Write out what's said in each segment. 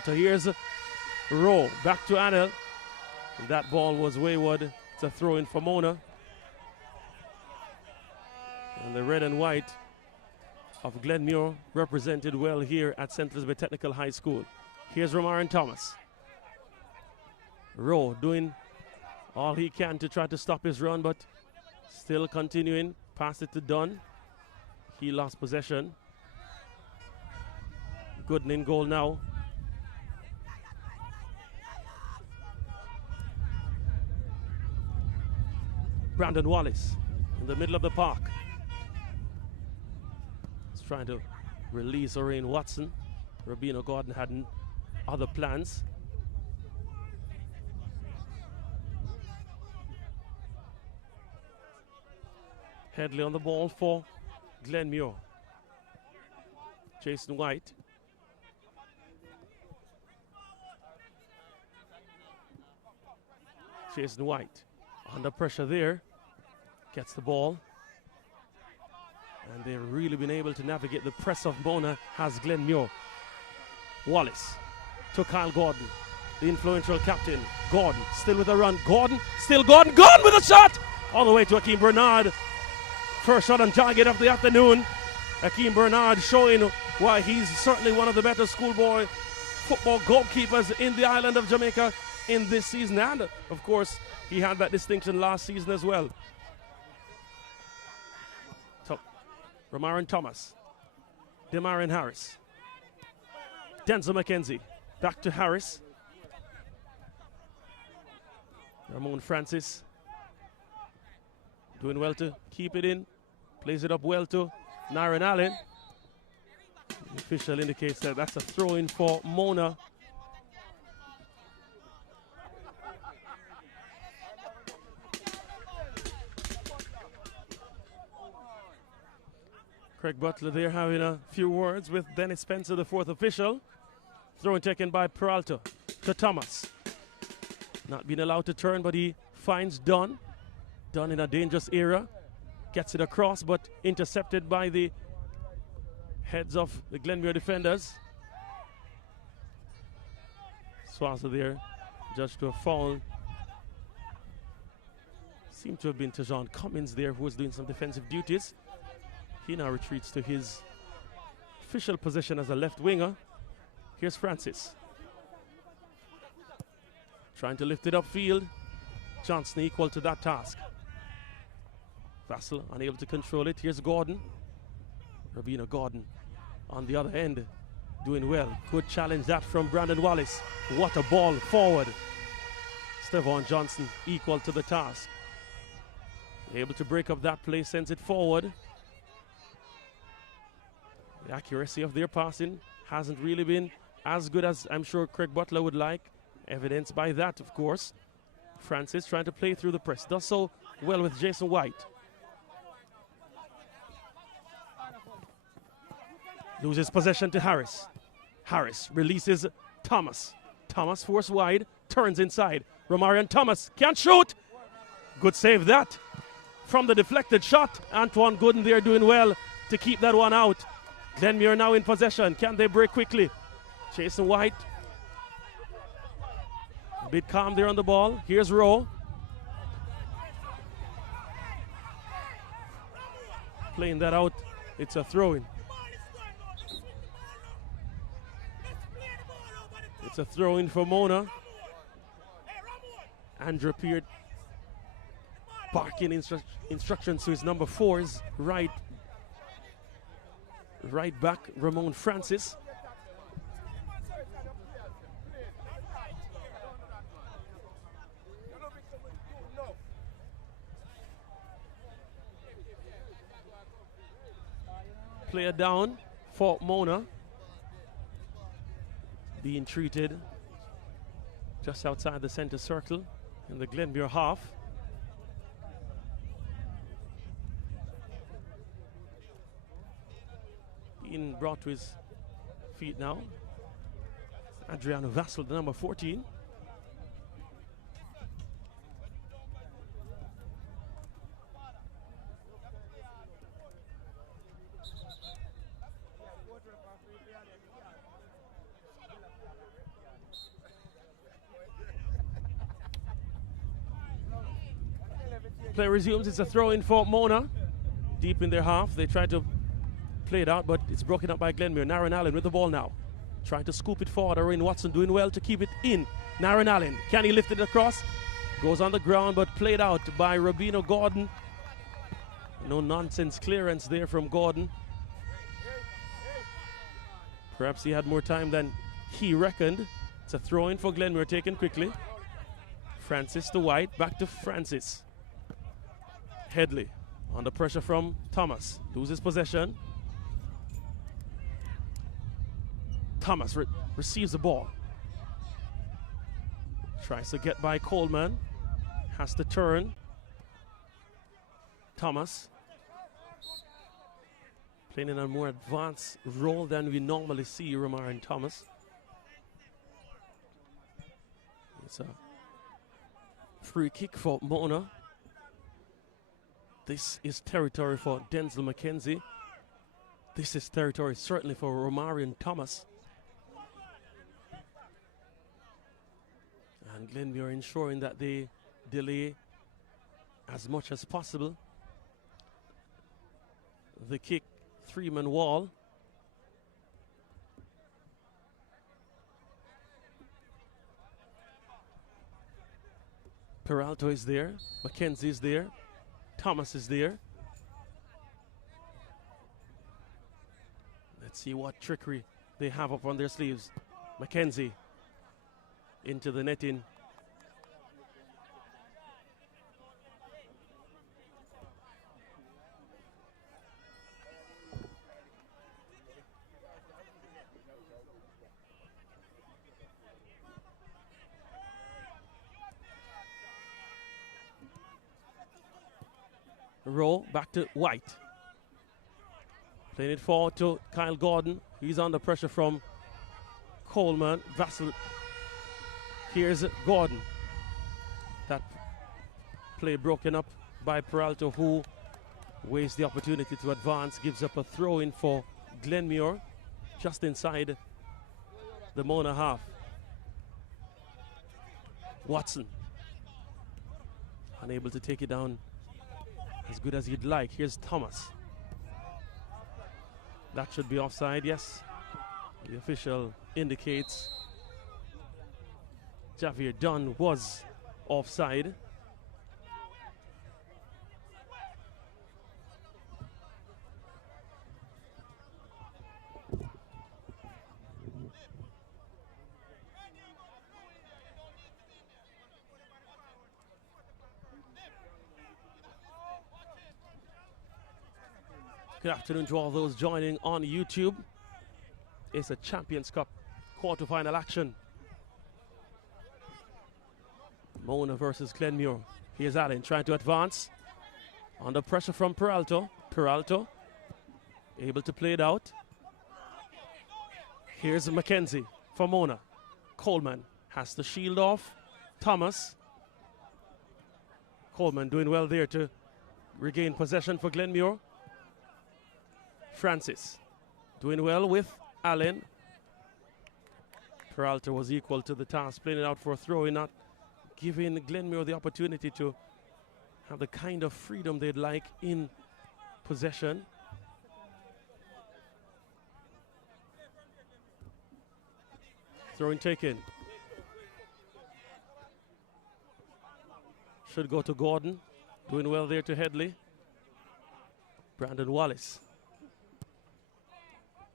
Here's Rowe, back to Adel. That ball was wayward. It's a throw in for Mona. And the red and white of Glenmuir represented well here at St. Elizabeth Technical High School. Here's Romarin Thomas. Rowe doing all he can to try to stop his run, but still continuing. Pass it to Dunn. He lost possession. Gooden in goal now. Brandon Wallace in the middle of the park. He's trying to release Orain Watson. Robina Gordon had other plans. Headley on the ball for Glenmuir. Jason White. Jason White under pressure there. Gets the ball. And they've really been able to navigate the press of Mona has Glenmuir. Wallace to Kyle Gordon, the influential captain. Gordon still with a run. Gordon, still Gordon. Gordon with a shot! All the way to Akeem Bernard. First shot on target of the afternoon. Akeem Bernard showing why he's certainly one of the better schoolboy football goalkeepers in the island of Jamaica in this season. And, of course, he had that distinction last season as well. Romarin Thomas. Demarin Harris. Denzel McKenzie. Back to Harris. Ramon Francis. Doing well to keep it in. Plays it up well to Naren Allen. The official indicates that that's a throw-in for Mona. Craig Butler there having a few words with Dennis Spencer, the fourth official. Throw-in taken by Peralta to Thomas. Not being allowed to turn, but he finds Dunn. Dunn in a dangerous area. Gets it across, but intercepted by the heads of the Glenmuir defenders. Swaza there, judged to a foul. Seemed to have been Tajon Cummins there, who was doing some defensive duties. He now retreats to his official position as a left winger. Here's Francis. Trying to lift it upfield. Johnson equal to that task. Vassell unable to control it. Here's Gordon. Robina Gordon on the other end. Doing well. Good challenge that from Brandon Wallace. What a ball forward. Stevon Johnson equal to the task. Able to break up that play, sends it forward. The accuracy of their passing hasn't really been as good as I'm sure Craig Butler would like. Evidenced by that, of course. Francis trying to play through the press. Does so well with Jason White. Loses possession to Harris. Harris releases Thomas. Thomas forced wide, turns inside. Romarian Thomas can't shoot. Good save that. From the deflected shot, Antoine Gooden there doing well to keep that one out. Glenmuir now in possession. Can they break quickly? Jason White. A bit calm there on the ball. Here's Rowe. Playing that out. It's a throw-in. It's a throw-in for Mona. Andrew Peart barking instructions to his number 4's right back, Ramon Francis. Player down for Mona. Being treated just outside the center circle in the Glenmuir half. Being brought to his feet now. Adriano Vassell, the number 14. Play resumes. It's a throw in for Mona. Deep in their half. They try to play it out, but it's broken up by Glenmuir. Naren Allen with the ball now. Trying to scoop it forward. Orin Watson doing well to keep it in. Naren Allen. Can he lift it across? Goes on the ground, but played out by Robino Gordon. No nonsense clearance there from Gordon. Perhaps he had more time than he reckoned. It's a throw in for Glenmuir, taken quickly. Francis to White, back to Francis. Headley under pressure from Thomas. Loses possession. Thomas receives the ball. Tries to get by Coleman. Has to turn. Thomas. Playing in a more advanced role than we normally see Romarian Thomas. It's a free kick for Mona. This is territory for Denzel McKenzie. This is territory certainly for Romarian Thomas. And Glenmuir ensuring that they delay as much as possible. The kick, three-man wall. Peralta is there, McKenzie is there, Thomas is there. Let's see what trickery they have up on their sleeves. McKenzie into the netting. Roll back to White. Playing it forward to Kyle Gordon. He's under pressure from Coleman. Vassal. Here's Gordon. That play broken up by Peralta, who wastes the opportunity to advance. Gives up a throw in for Glenmuir just inside the Mona half. Watson unable to take it down as good as you'd like. Here's Thomas. That should be offside, yes. The official indicates Javier Dunn was offside. Good afternoon to all those joining on YouTube. It's a Champions Cup quarterfinal action. Mona versus Glenmuir. Here's Allen trying to advance. Under pressure from Peralta. Peralta able to play it out. Here's McKenzie for Mona. Coleman has the shield off. Thomas. Coleman doing well there to regain possession for Glenmuir. Francis doing well with Allen. Peralta was equal to the task, playing it out for a throw in, not giving Glenmuir the opportunity to have the kind of freedom they'd like in possession. Throw in taken. Should go to Gordon. Doing well there to Headley. Brandon Wallace.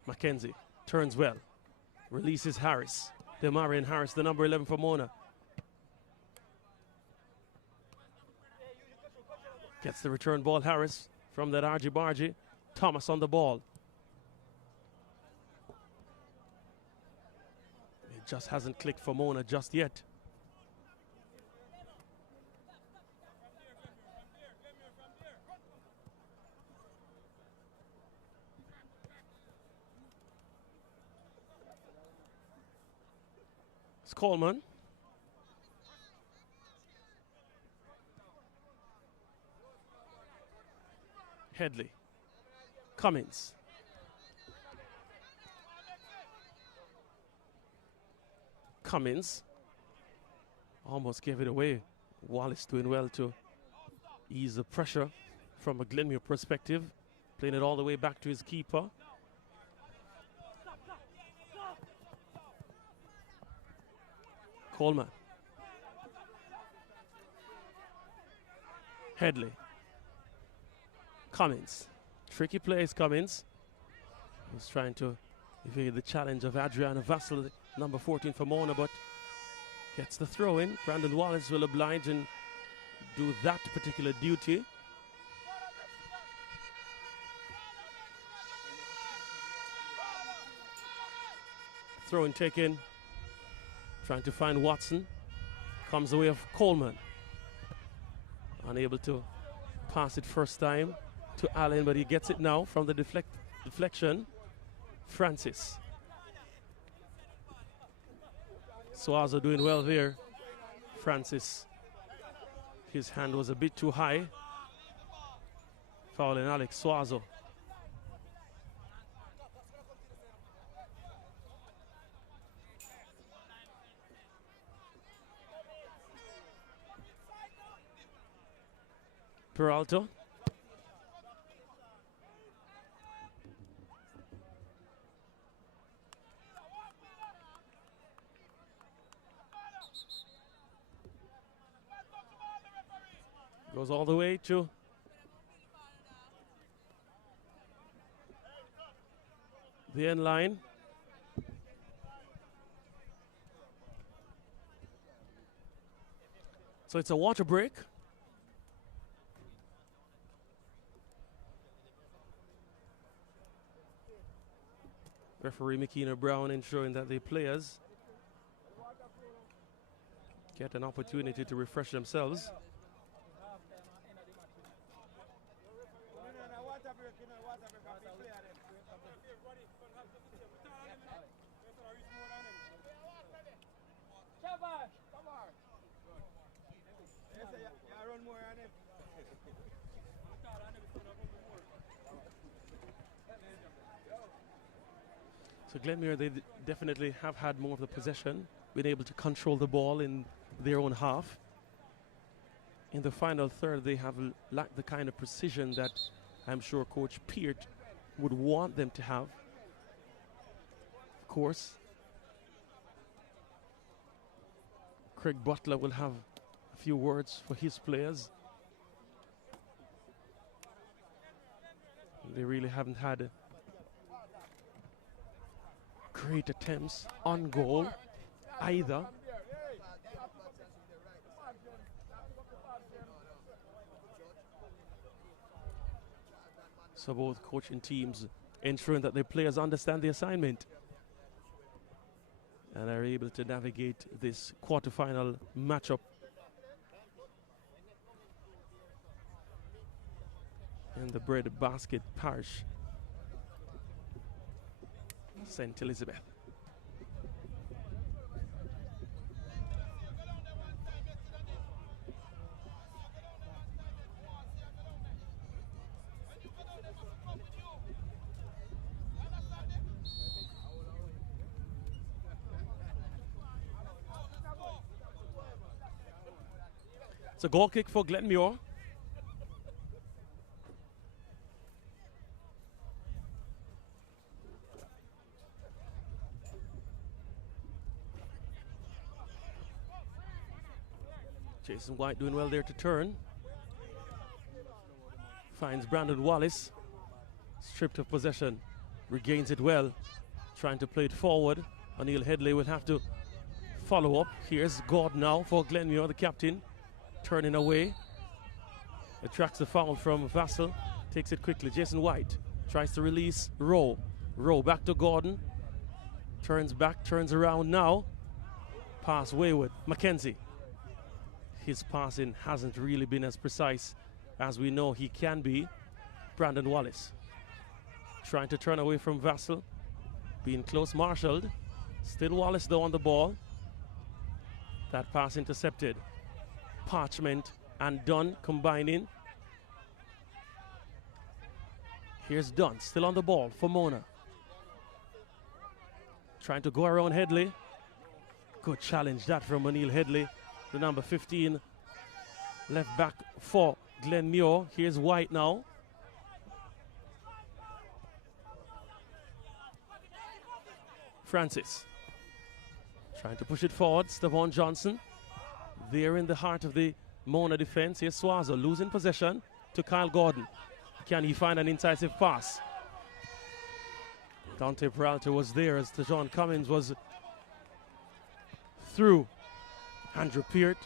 McKenzie turns well. Releases Harris. Demarian Harris, the number 11 for Mona. Gets the return ball, Harris, from that argy-bargy. Thomas on the ball. It just hasn't clicked for Mona just yet. It's Coleman. Headley. Cummins. Cummins almost gave it away. Wallace doing well to ease the pressure from a Glenmuir perspective, playing it all the way back to his keeper. Coleman. Headley. Cummins. Tricky plays, Cummins. He's trying to evade the challenge of Adriana Vassell, number 14 for Mona, but gets the throw in. Brandon Wallace will oblige and do that particular duty. Throw in taken. Trying to find Watson. Comes the way of Coleman. Unable to pass it first time to Allen, but he gets it now from the deflection. Francis. Suazo doing well there. Francis. His hand was a bit too high. Fouling Alex Suazo. Peralta. Goes all the way to the end line. So it's a water break. Referee McKenna Brown ensuring that the players get an opportunity to refresh themselves. So Glenmuir, they definitely have had more of the possession, been able to control the ball in their own half. In the final third, they have lacked the kind of precision that I'm sure Coach Peart would want them to have. Of course, Craig Butler will have a few words for his players. They really haven't had great attempts on goal either. So both coaching teams ensuring that their players understand the assignment and are able to navigate this quarterfinal matchup. In the Breadbasket Parish, St. Elizabeth. It's a goal kick for Glenmuir. Jason White doing well there to turn. Finds Brandon Wallace. Stripped of possession. Regains it well. Trying to play it forward. O'Neill Headley will have to follow up. Here's Gordon now for Glenmuir, the captain. Turning away. Attracts the foul from Vassell. Takes it quickly. Jason White tries to release Rowe. Rowe back to Gordon. Turns back, turns around now. Pass wayward. Mackenzie. His passing hasn't really been as precise as we know he can be. Brandon Wallace trying to turn away from Vassell. Being close marshaled. Still Wallace though on the ball. That pass intercepted. Parchment and Dunn combining. Here's Dunn still on the ball for Mona. Trying to go around Headley. Good challenge that from O'Neill Headley, the number 15 left back for Glenmuir. Here's White now. Francis trying to push it forward. Stavon Johnson there in the heart of the Mona defense. Here's Swazo losing possession to Kyle Gordon. Can he find an incisive pass? Dante Peralta was there as Tajon Cummins was through. Andrew Peart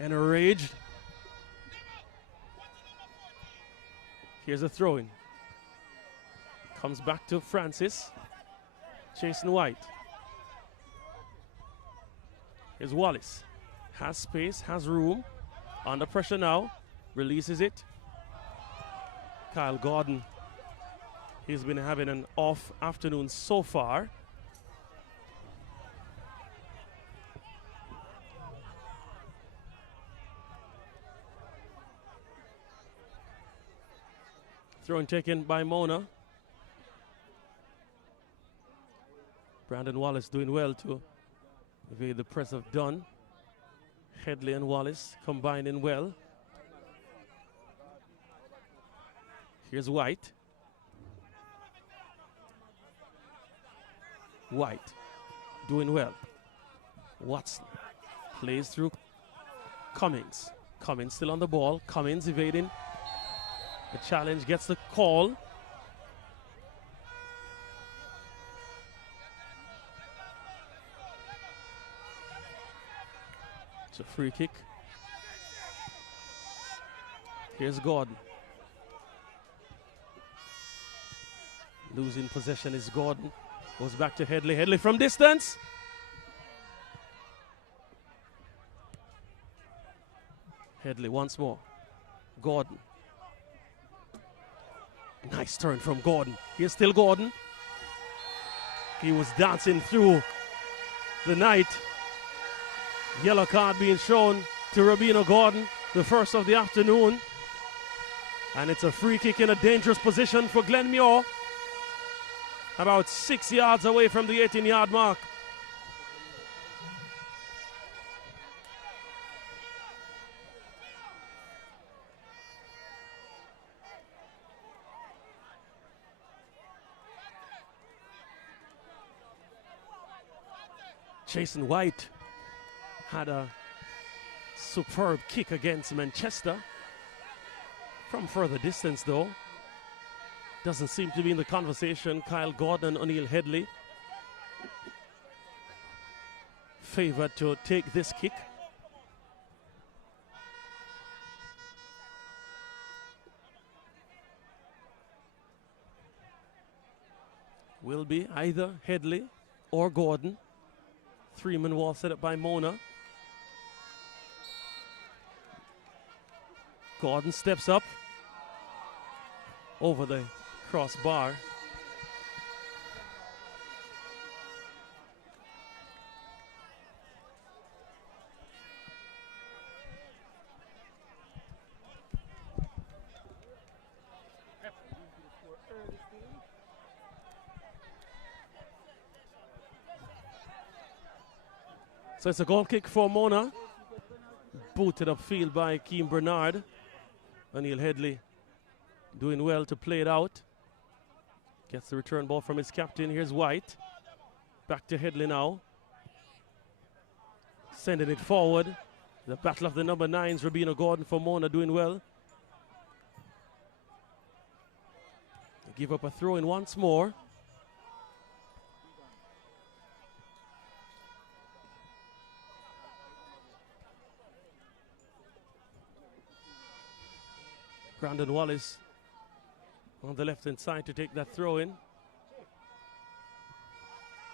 enraged. Here's a throw-in. Comes back to Francis. Jason White. Here's Wallace. Has space, has room. Under pressure now. Releases it. Kyle Gordon. He's been having an off afternoon so far. Throw-in taken by Mona. Brandon Wallace doing well to evade the press of Dunn. Headley and Wallace combining well. Here's White. White doing well. Watson plays through Cummings. Cummings still on the ball. Cummings evading the challenge, gets the call. It's a free kick. Here's Gordon. Losing possession is Gordon. Goes back to Headley. Headley from distance. Headley once more. Gordon. Nice turn from Gordon. Here's still Gordon. He was dancing through the night. Yellow card being shown to Robino Gordon, the first of the afternoon. And it's a free kick in a dangerous position for Glenmuir. About 6 yards away from the 18-yard mark. Jason White had a superb kick against Manchester. From further distance though. Doesn't seem to be in the conversation. Kyle Gordon and O'Neill Headley favored to take this kick. Will be either Headley or Gordon. Three-man wall set up by Mona. Gordon steps up over the crossbar. So it's a goal kick for Mona. Booted upfield by Keem Bernard. O'Neill Headley doing well to play it out. Gets the return ball from his captain. Here's White. Back to Headley now. Sending it forward. The battle of the number 9s, Robino Gordon for Mona doing well. They give up a throw in once more. Brandon Wallace on the left-hand side to take that throw in.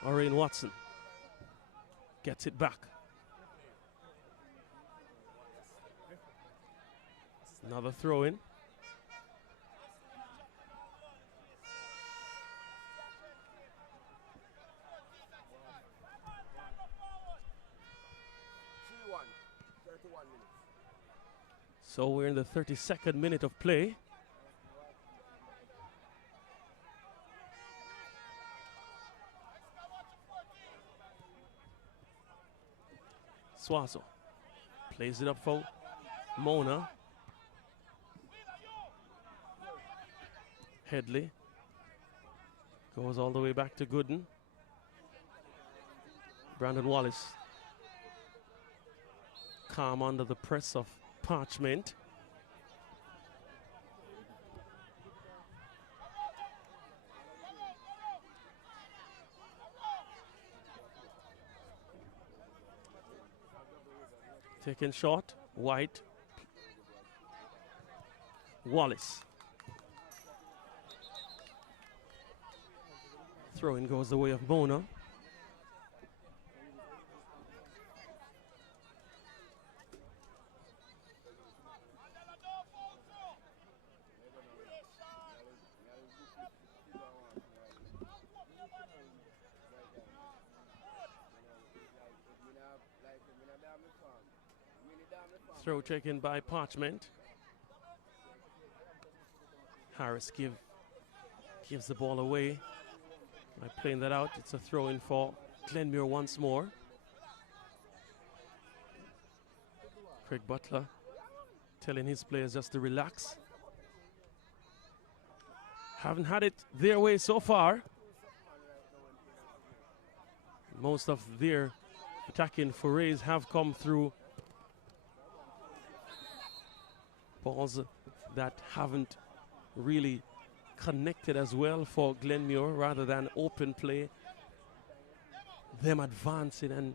Orion Watson gets it back. Another throw in. So we're in the 32nd minute of play. Swazo plays it up for Mona. Headley goes all the way back to Gooden. Brandon Wallace calm under the press of Parchment. Taken short, White. Wallace. Throw-in goes the way of Mona. Throw taken by Parchment. Harris gives the ball away by playing that out. It's a throw in for Glenmuir once more. Craig Butler telling his players just to relax. Haven't had it their way so far. Most of their attacking forays have come through balls that haven't really connected as well for Glenmuir, rather than open play. Them advancing and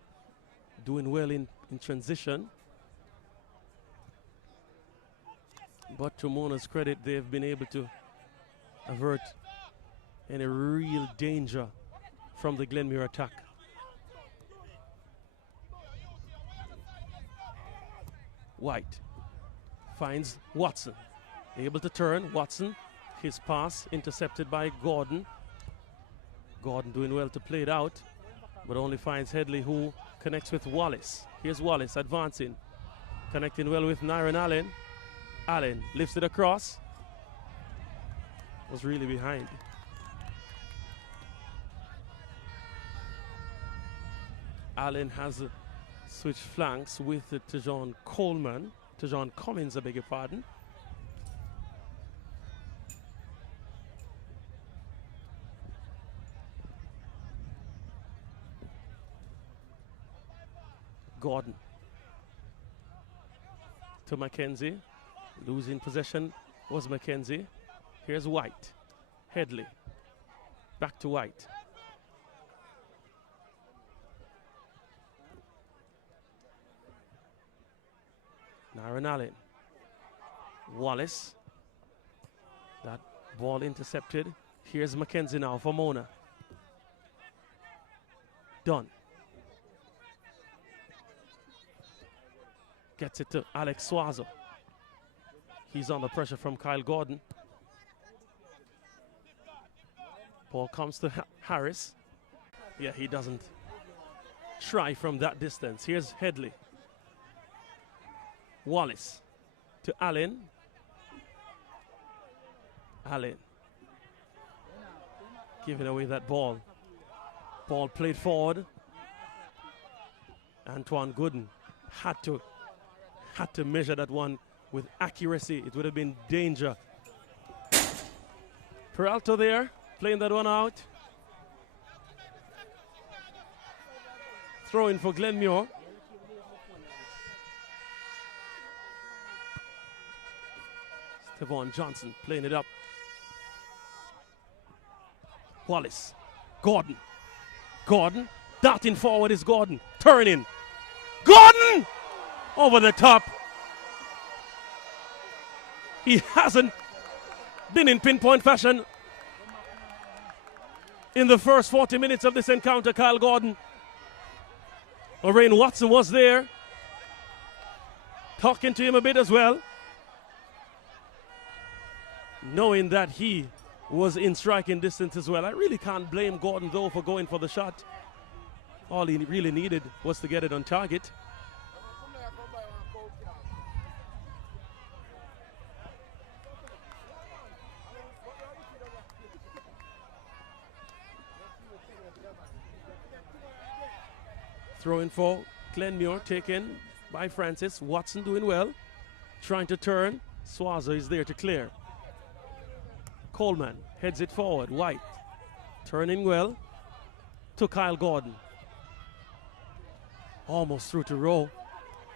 doing well in transition. But to Mona's credit, they've been able to avert any real danger from the Glenmuir attack. White finds Watson, able to turn. Watson, his pass intercepted by Gordon. Gordon doing well to play it out, but only finds Headley, who connects with Wallace. Here's Wallace advancing, connecting well with Nyron Allen. Allen lifts it across. Was really behind. Allen has switched flanks with Tejon Cummins, I beg your pardon. Gordon to Mackenzie. Losing possession was Mackenzie. Here's White. Headley. Back to White. Nyron Allen. Wallace. That ball intercepted. Here's Mackenzie now for Mona. Dunn. Gets it to Alex Swazo. He's under pressure from Kyle Gordon. Ball comes to Harris. Yeah, he doesn't try from that distance. Here's Headley. Wallace to Allen. Allen giving away that ball. Ball played forward. Antoine Gooden had to measure that one with accuracy. It would have been danger. Peralta there, playing that one out. Throw in for Glenmuir. Tavon Johnson playing it up. Wallace. Gordon. Gordon. Darting forward is Gordon. Turning. Gordon! Over the top. He hasn't been in pinpoint fashion in the first 40 minutes of this encounter, Kyle Gordon. Lorraine Watson was there, talking to him a bit as well, knowing that he was in striking distance as well. I really can't blame Gordon, though, for going for the shot. All he really needed was to get it on target. Throw in for Glenmuir, taken by Francis. Watson doing well. trying to turn. Swaza is there to clear. Coleman heads it forward. White turning well to Kyle Gordon. Almost through to Rowe.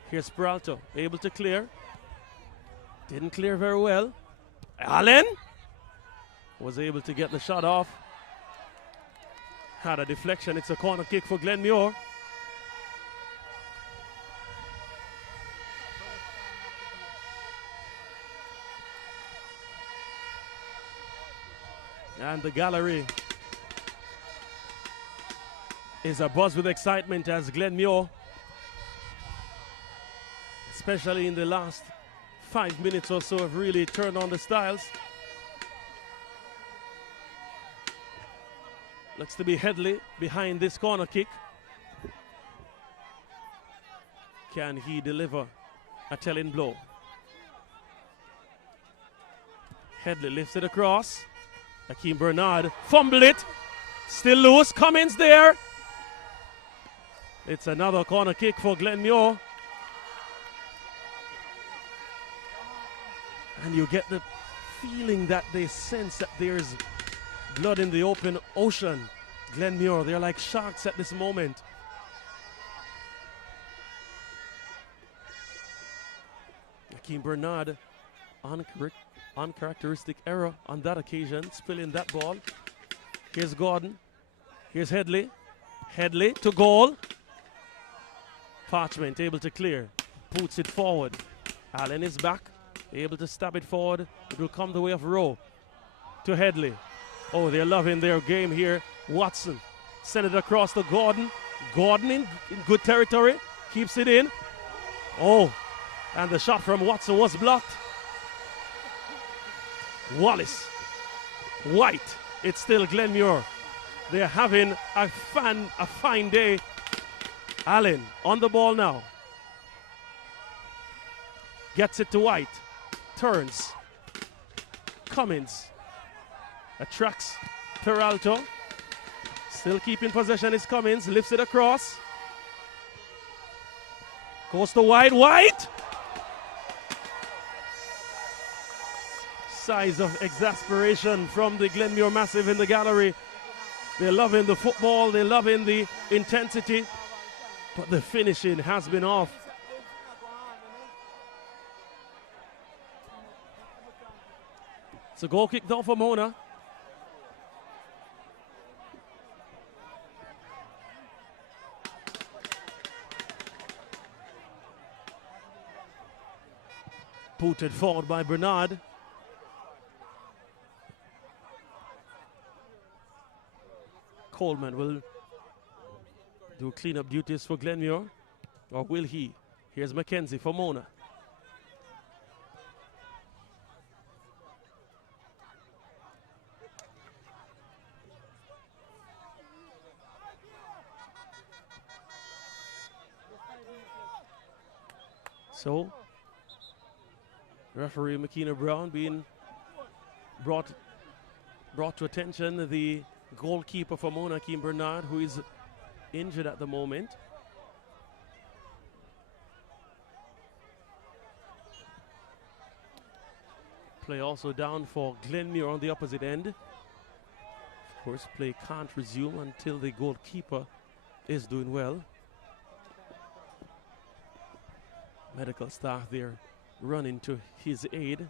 Here's Peralta, able to clear. Didn't clear very well. Allen was able to get the shot off. Had a deflection. It's a corner kick for Glenmuir. And the gallery is abuzz with excitement as Glenmuir, especially in the last 5 minutes or so, have really turned on the styles. Looks to be Headley behind this corner kick. Can he deliver a telling blow? Headley lifts it across. Akeem Bernard fumbled it. Still loose. Cummins there. It's another corner kick for Glenmuir. And you get the feeling that they sense that there's blood in the open ocean. Glenmuir, they're like sharks at this moment. Akeem Bernard, uncharacteristic error on that occasion, spilling that ball. Here's Gordon. Here's Headley. Headley to goal. Parchment able to clear. Boots it forward. Allen is back. Able to stab it forward. It will come the way of Rowe. To Headley. Oh, they're loving their game here. Watson send it across to Gordon. Gordon in good territory. Keeps it in. Oh, and the shot from Watson was blocked. Wallace. White. It's still Glenmuir. They're having a fine day. Allen on the ball now. Gets it to White. Turns. Cummins. Attracts Peralta. Still keeping possession is Cummins. Lifts it across. Goes to White. White! Sighs of exasperation from the Glenmuir Massive in the gallery. They're loving the football. They're loving the intensity. But the finishing has been off. It's a goal kick down for Mona. Putted forward by Bernard. Coleman will do cleanup duties for Glenmuir, or will he? Here's McKenzie for Mona. So, referee McKenna Brown being brought to attention the goalkeeper for Mona, Akeem Bernard, who is injured at the moment. Play also down for Glenmuir on the opposite end. Of course, play can't resume until the goalkeeper is doing well. Medical staff there running to his aid.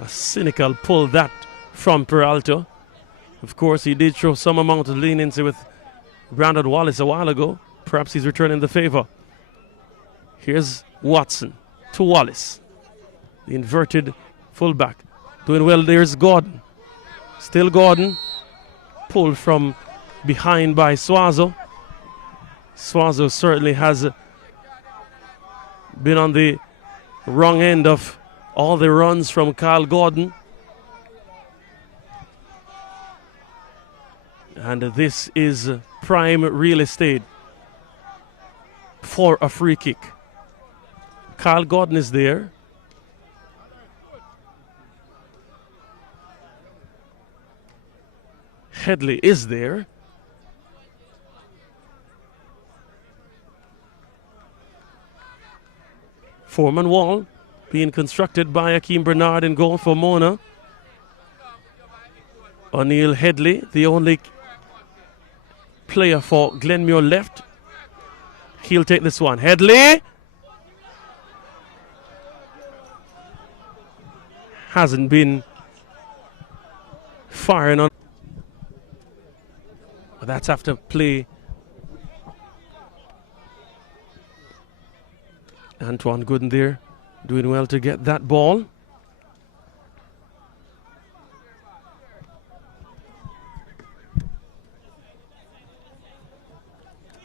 A cynical pull that from Peralta. Of course, he did show some amount of leniency with Brandon Wallace a while ago. Perhaps he's returning the favor. Here's Watson to Wallace. The inverted fullback. Doing well, there's Gordon. Still Gordon. Pulled from behind by Swazo. Swazo certainly has been on the wrong end of all the runs from Kyle Gordon. And this is prime real estate for a free kick. Kyle Gordon is there. Headley is there. Foreman wall being constructed by Akeem Bernard in goal for Mona. O'Neill Headley, the only player for Glenmuir left. He'll take this one. Headley hasn't been firing on. But that's after play. Antoine Gooden there doing well to get that ball.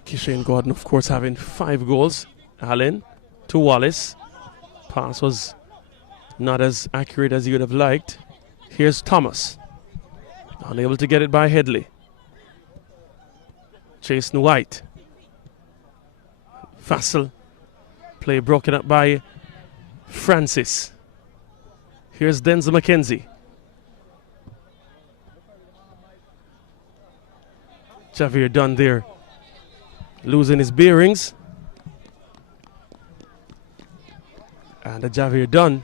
Kishane Gordon, of course, having 5 goals. Allen to Wallace. Pass was not as accurate as he would have liked. Here's Thomas. Unable to get it by Headley. Jason White. Fassel. Play broken up by Francis. Here's Denzel McKenzie. Javier Dunn there, losing his bearings. And Javier Dunn,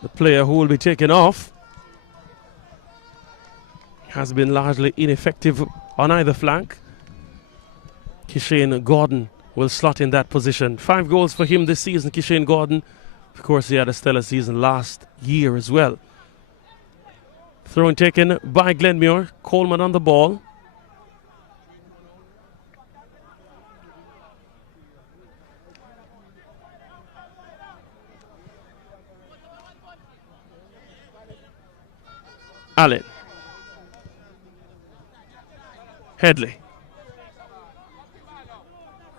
the player who will be taken off, has been largely ineffective on either flank. Kishane Gordon will slot in that position. 5 goals for him this season, Kishane Gordon. Of course, he had a stellar season last year as well. Throw-in taken by Glenmuir. Coleman on the ball. Allen. Headley.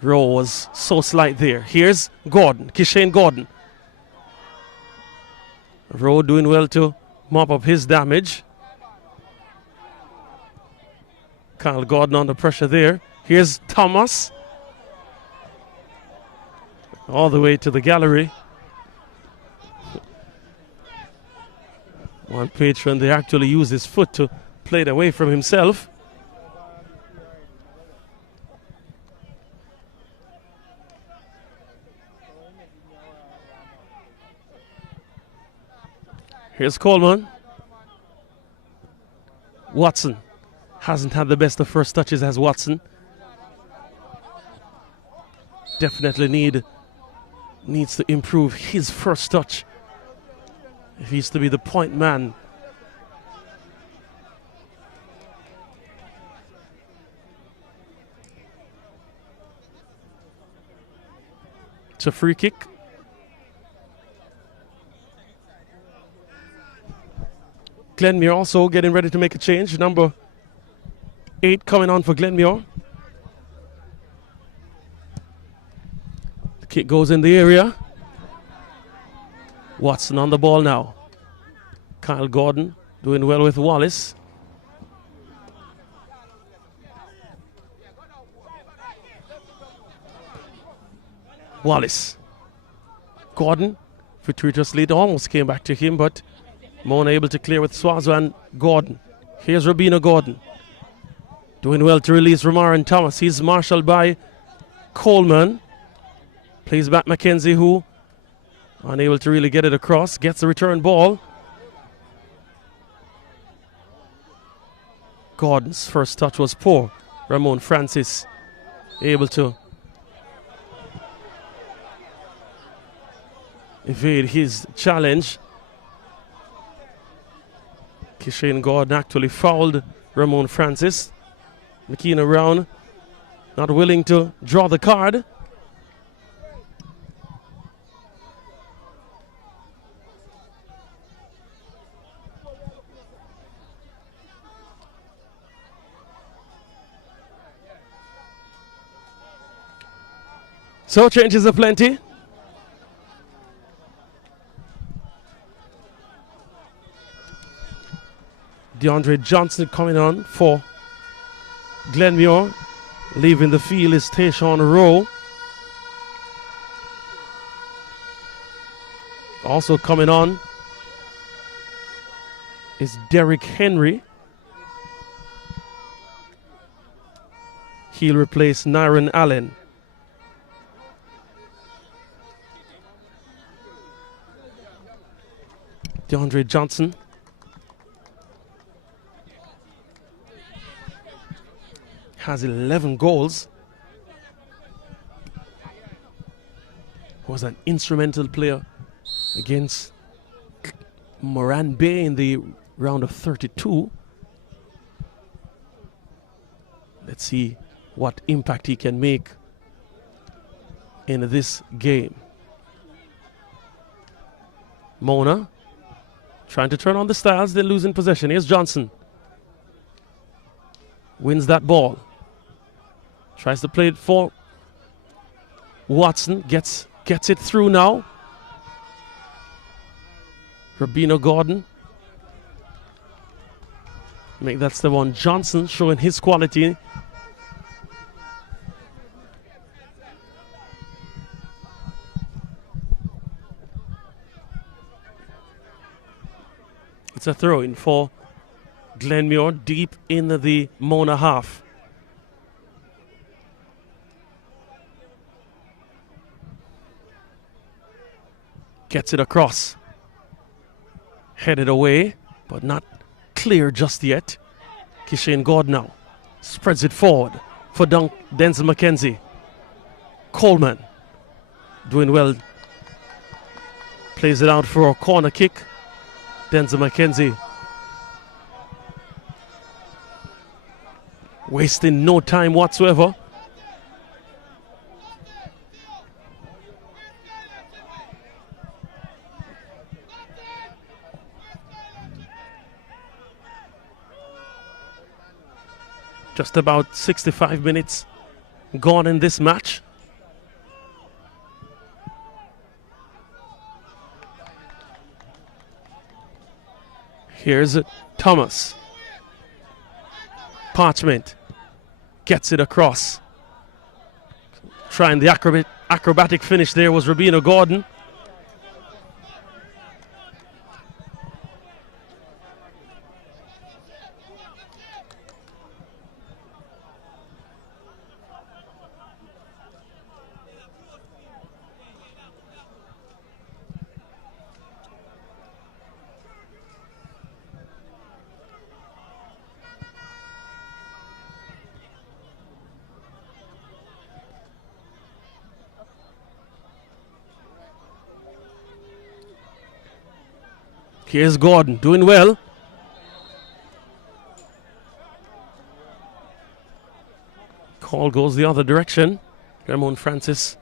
Rowe was so slight there. Here's Gordon, Kishane Gordon. Rowe doing well to mop up his damage. Kyle Gordon under pressure there. Here's Thomas. All the way to the gallery. One patron, they actually use his foot to play it away from himself. Here's Coleman. Watson hasn't had the best of first touches as Watson. Definitely needs to improve his first touch if he's to be the point man. It's a free kick. Glenmuir also getting ready to make a change. Number 8 coming on for Glenmuir. The kick goes in the area. Watson on the ball now. Kyle Gordon doing well with Wallace. Wallace. Gordon, fortuitous lead, almost came back to him, but Mona able to clear with Swazo and Gordon. Here's Robina Gordon. Doing well to release Romarin Thomas. He's marshaled by Coleman. Plays back McKenzie, who unable to really get it across. Gets the return ball. Gordon's first touch was poor. Ramon Francis able to evade his challenge. Kishane Gordon actually fouled Ramon Francis. McKenna Brown not willing to draw the card. So changes are plenty. DeAndre Johnson coming on for Glenmuir. Leaving the field is Tayshawn Rowe. Also coming on is Derrick Henry. He'll replace Nyron Allen. DeAndre Johnson has 11 goals. Was an instrumental player against Moran Bay in the round of 32. Let's see what impact he can make in this game. Mona trying to turn on the Styles, then losing possession. Here's Johnson. Wins that ball. Tries to play it for Watson. Gets it through now. Rabino Gordon. That's the one. Johnson showing his quality. It's a throw-in for Glenmuir deep in the Mona half. Gets it across. Headed away, but not clear just yet. Kishane Gordon now spreads it forward for Denzel McKenzie. Coleman doing well. Plays it out for a corner kick. Denzel McKenzie wasting no time whatsoever. Just about 65 minutes gone in this match. Here's Thomas. Parchment gets it across. Trying the acrobatic finish there was Rabino Gordon. Here's Gordon doing well. Call goes the other direction. Ramon Francis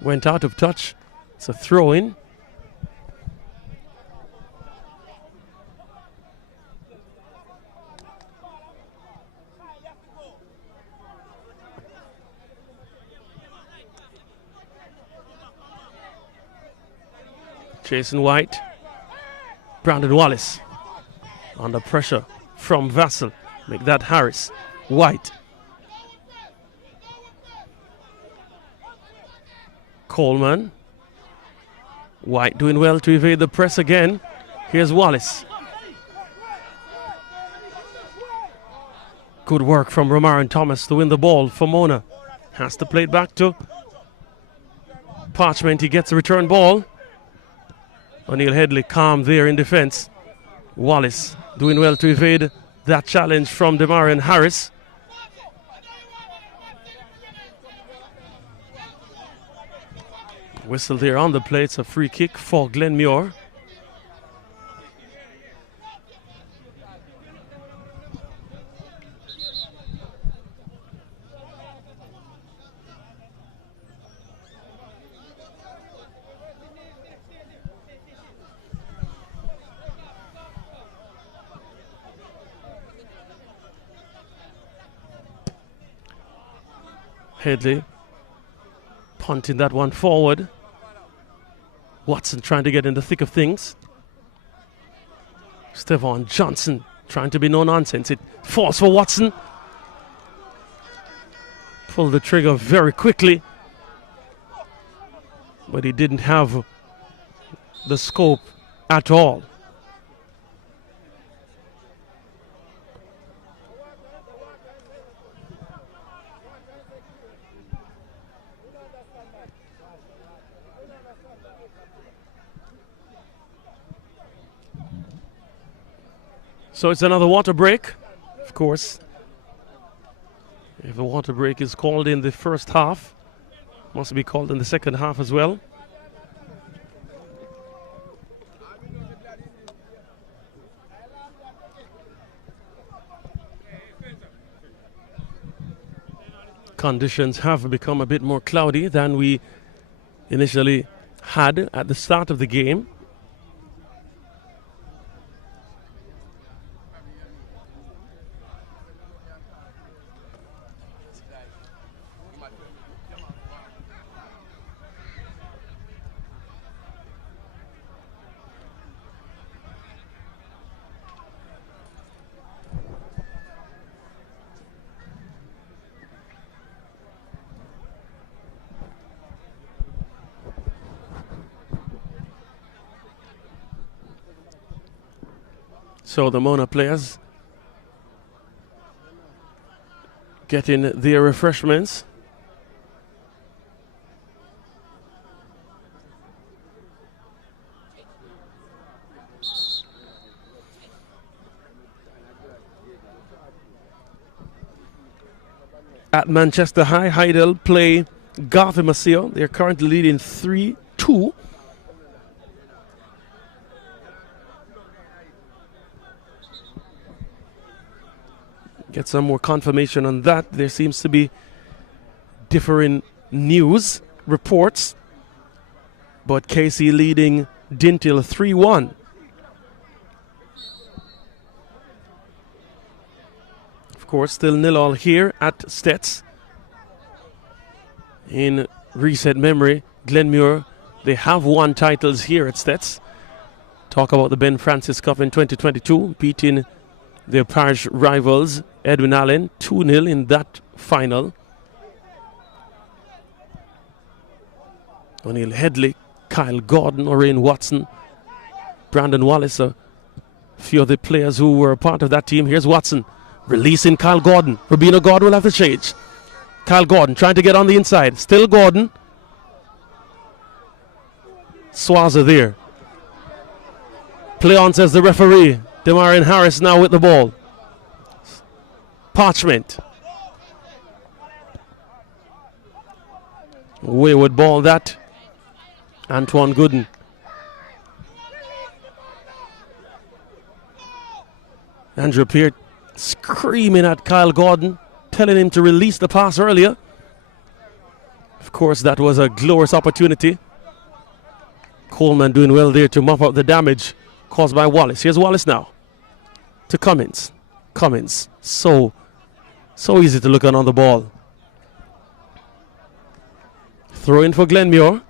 went out of touch. It's a throw-in. Jason White, Brandon Wallace under pressure from Vassell. Make that Harris. White. Coleman. White doing well to evade the press again. Here's Wallace. Good work from Romarin Thomas to win the ball for Mona. Has to play it back to Parchment. He gets a return ball. O'Neill Headley calm there in defense. Wallace doing well to evade that challenge from Demarion Harris. Whistle there on the plate. It's a free kick for Glenmuir. Headley punting that one forward. Watson trying to get in the thick of things. Stevan Johnson trying to be no nonsense. It falls for Watson. Pulled the trigger very quickly, but he didn't have the scope at all. So it's another water break, of course. If a water break is called in the first half, must be called in the second half as well. Conditions have become a bit more cloudy than we initially had at the start of the game. So the Mona players getting their refreshments. At Manchester High, Heidel play Garvey Maceo. They're currently leading 3-2. Get some more confirmation on that. There seems to be differing news reports, but KC leading Dintil 3-1. Of course, still 0-all here at Stets. In recent memory, Glenmuir, they have won titles here at Stets. Talk about the Ben Francis Cup in 2022, beating their parish rivals, Edwin Allen, 2-0 in that final. O'Neill Headley, Kyle Gordon, Orain Watson, Brandon Wallace, a few of the players who were a part of that team. Here's Watson, releasing Kyle Gordon. Rubino Gordon will have to change. Kyle Gordon trying to get on the inside. Still Gordon. Swaza there. Play on, says the referee. Demarion Harris now with the ball. Parchment. Wayward ball that. Antoine Gooden. Andrew Peart screaming at Kyle Gordon, telling him to release the pass earlier. Of course, that was a glorious opportunity. Coleman doing well there to mop up the damage caused by Wallace. Here's Wallace now to Cummins. Cummins, so easy to look on the ball. Throw in for Glenmuir.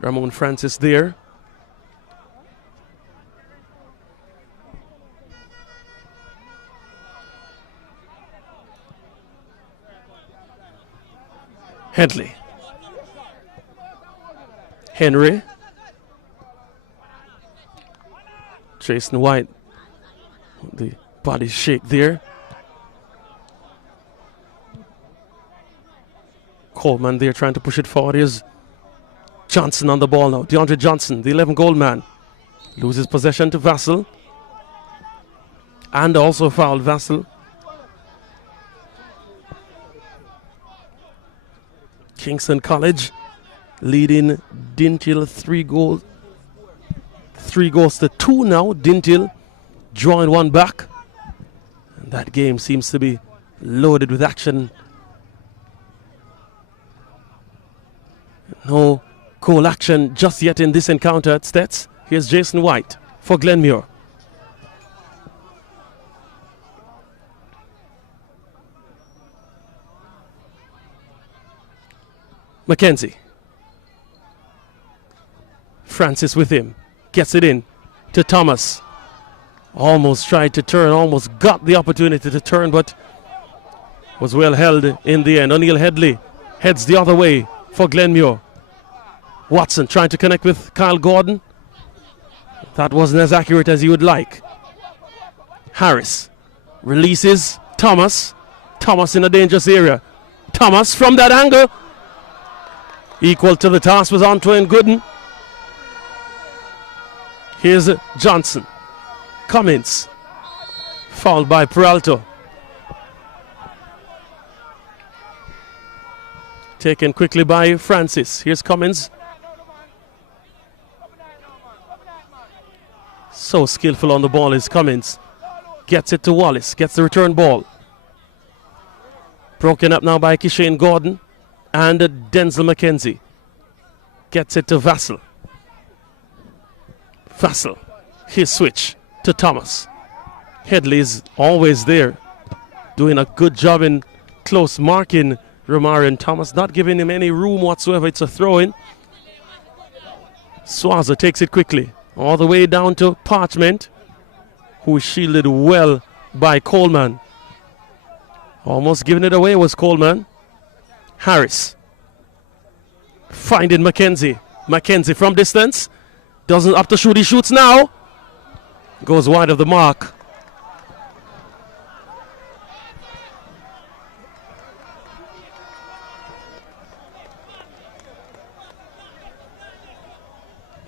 Ramon Francis there. Headley. Henry. Jason White. The body shake there. Coleman there trying to push it forward. Here's Johnson on the ball now. DeAndre Johnson, the 11-goal man. Loses possession to Vassell. And also fouled Vassell. Kingston College leading Dintil 3 goals. 3 goals to 2 now. Dintil drawing one back. And that game seems to be loaded with action. No goal action just yet in this encounter at Stets. Here's Jason White for Glenmuir. Mackenzie. Francis with him. Gets it in to Thomas. Almost tried to turn, almost got the opportunity to turn, but was well held in the end. O'Neill Headley heads the other way for Glenmuir. Watson trying to connect with Kyle Gordon. That wasn't as accurate as he would like. Harris releases Thomas. Thomas in a dangerous area. Thomas from that angle. Equal to the task was Antoine Gooden. Here's Johnson. Cummins. Fouled by Peralta. Taken quickly by Francis. Here's Cummins. So skillful on the ball is Cummins. Gets it to Wallace. Gets the return ball. Broken up now by Kishane Gordon and Denzel McKenzie. Gets it to Vassell. Vassell. His switch to Thomas. Headley is always there. Doing a good job in close marking Romarian Thomas. Not giving him any room whatsoever. It's a throw-in. Swaza takes it quickly. All the way down to Parchment, who is shielded well by Coleman. Almost giving it away was Coleman. Harris. Finding Mackenzie. Mackenzie from distance. Doesn't up to shoot. He shoots now. Goes wide of the mark.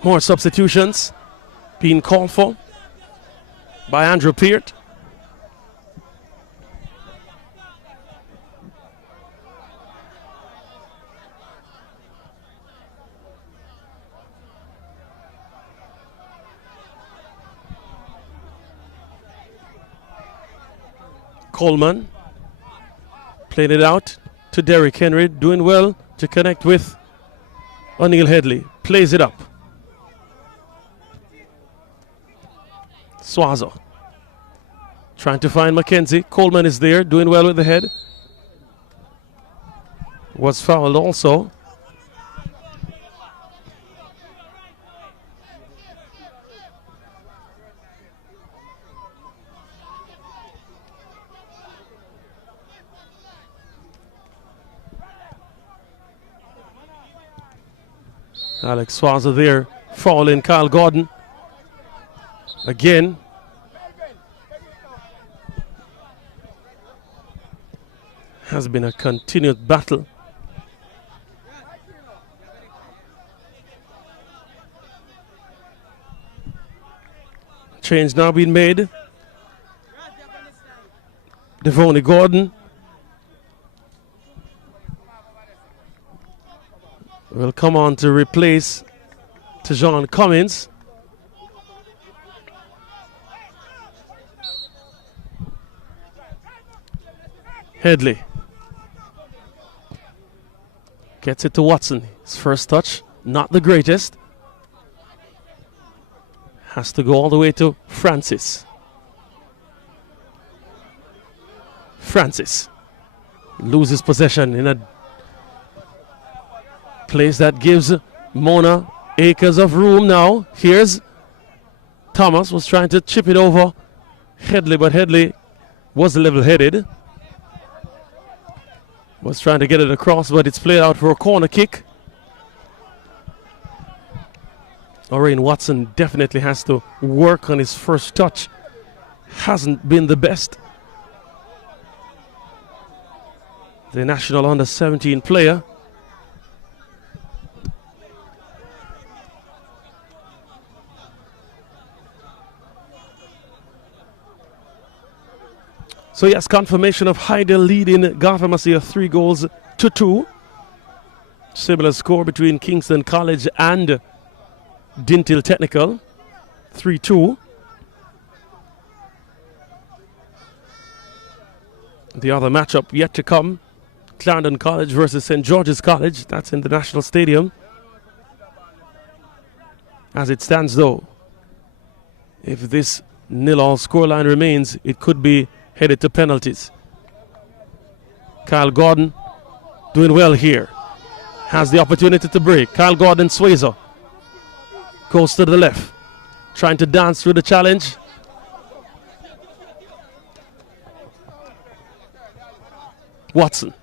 More substitutions being called for by Andrew Peart. Coleman played it out to Derrick Henry, doing well to connect with O'Neill Headley. Plays it up. Swazo trying to find Mackenzie. Coleman is there, doing well with the head. Was fouled also. Alex Swaza there, fouling Kyle Gordon. Again. Has been a continued battle. Change now being made. Devoney Gordon will come on to replace Tejon Cummins. Headley gets it to Watson. His first touch, not the greatest. Has to go all the way to Francis. Francis loses possession in a place that gives Mona acres of room now. Here's Thomas, was trying to chip it over Headley, but Headley was level-headed. Was trying to get it across, but it's played out for a corner kick. Orion Watson definitely has to work on his first touch. Hasn't been the best. The national under-17 player. So yes, confirmation of Heidel leading Garfamasia 3-2. Similar score between Kingston College and Dintil Technical, 3-2. The other matchup yet to come, Clarendon College versus St. George's College. That's in the National Stadium. As it stands, though, if this 0-all scoreline remains, it could be headed to penalties. Kyle Gordon doing well here. Has the opportunity to break. Kyle Gordon sways her. Goes to the left. Trying to dance through the challenge. Watson.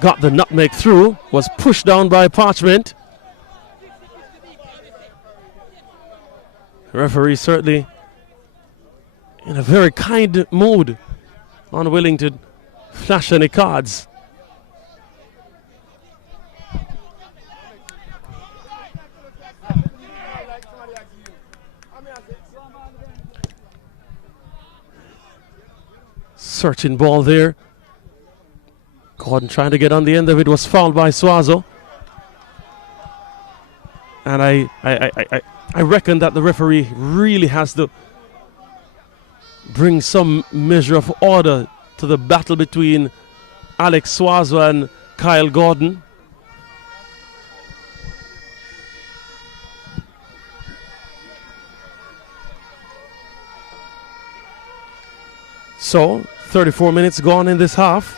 Got the nutmeg through. Was pushed down by Parchment. Referee certainly in a very kind mood. Unwilling to flash any cards. Searching ball there. Gordon trying to get on the end of it, was fouled by Suazo. And I reckon that the referee really has to bring some measure of order to the battle between Alex Suazo and Kyle Gordon. So, 34 minutes gone in this half.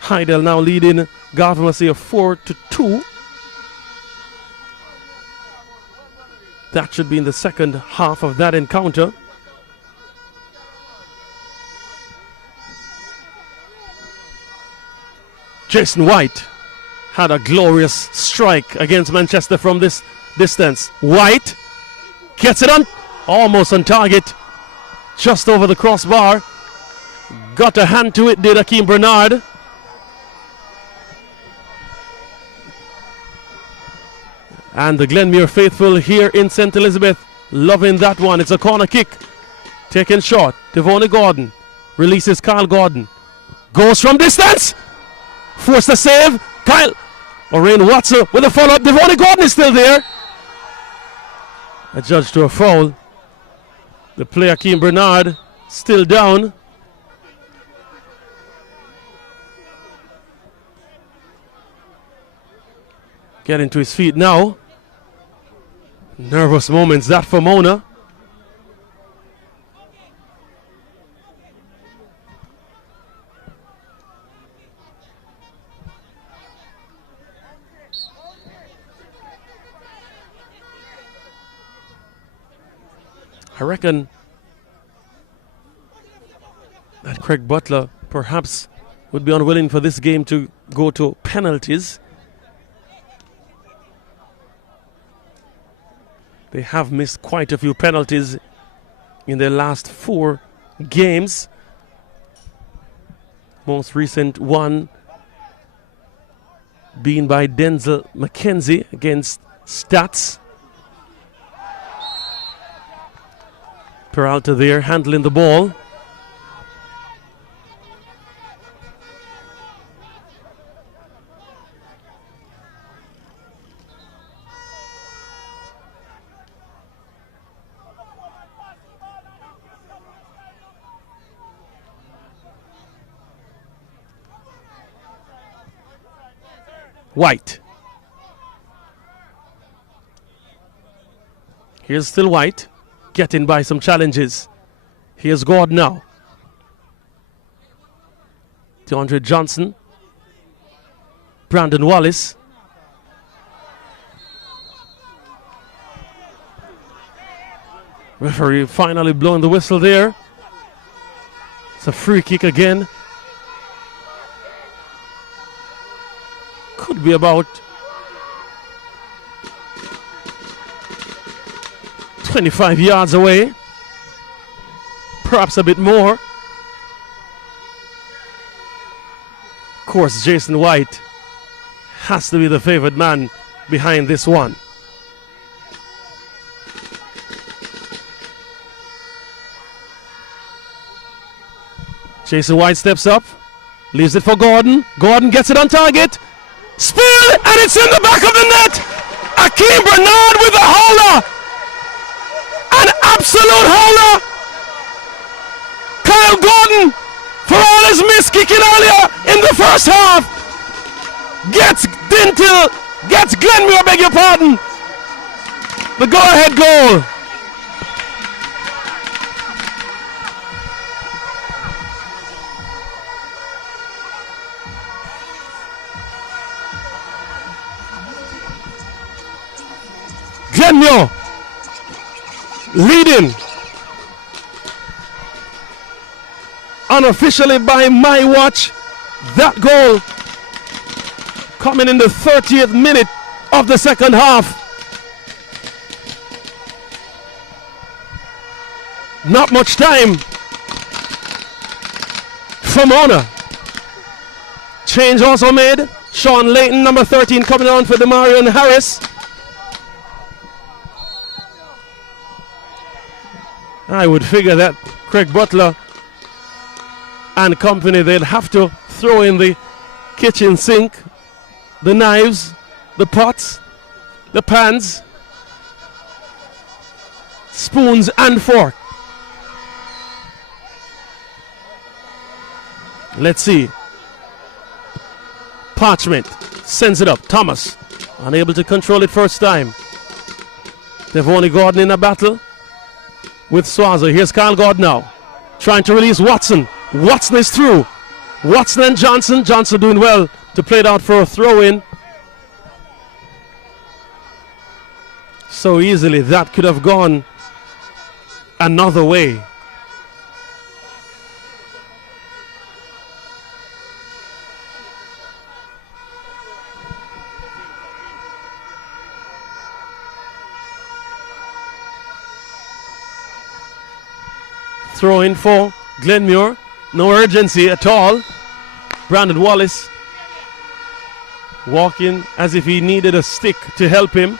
Heidel now leading Garvin Massey 4-2. That should be in the second half of that encounter. Jason White had a glorious strike against Manchester from this distance. White gets it on, almost on target, just over the crossbar. Got a hand to it, did Akeem Bernard. And the Glenmuir faithful here in St. Elizabeth loving that one. It's a corner kick. Taken short. Devonnie Gordon releases Kyle Gordon. Goes from distance. Forced a save. Kyle. Orain Watson with a follow-up. Devonnie Gordon is still there. Adjudged to a foul. The player Akeem Bernard still down. Getting to his feet now. Nervous moments that for Mona. I reckon that Craig Butler perhaps would be unwilling for this game to go to penalties. They have missed quite a few penalties in their last 4 games. Most recent one being by Denzel McKenzie against Stats. Peralta there handling the ball. White. Here's still White, getting by some challenges. Here's Gordon now. DeAndre Johnson. Brandon Wallace. Referee finally blowing the whistle there. It's a free kick again. Could be about 25 yards away, perhaps a bit more. Of course, Jason White has to be the favored man behind this one. Jason White steps up, leaves it for Gordon. Gordon gets it on target. Spill, and it's in the back of the net. Akeem Bernard with a howler. An absolute howler. Kyle Gordon, for all his miss kicking earlier in the first half, Gets Dintil, gets Glenmuir, beg your pardon. The go-ahead goal. Glenmuir leading unofficially by my watch. That goal coming in the 30th minute of the second half. Not much time for Mona. Change also made. Sean Layton, number 13, coming on for Demarion Harris. I would figure that Craig Butler and company, they'd have to throw in the kitchen sink, the knives, the pots, the pans, spoons and fork. Let's see. Parchment sends it up. Thomas unable to control it first time. They've only Gordon in a battle with Swazo. Here's Kyle Gordon now, trying to release Watson. Watson is through. Watson and Johnson. Johnson doing well to play it out for a throw-in. So easily that could have gone another way. Throw in for Glenmuir. No urgency at all. Brandon Wallace walking as if he needed a stick to help him.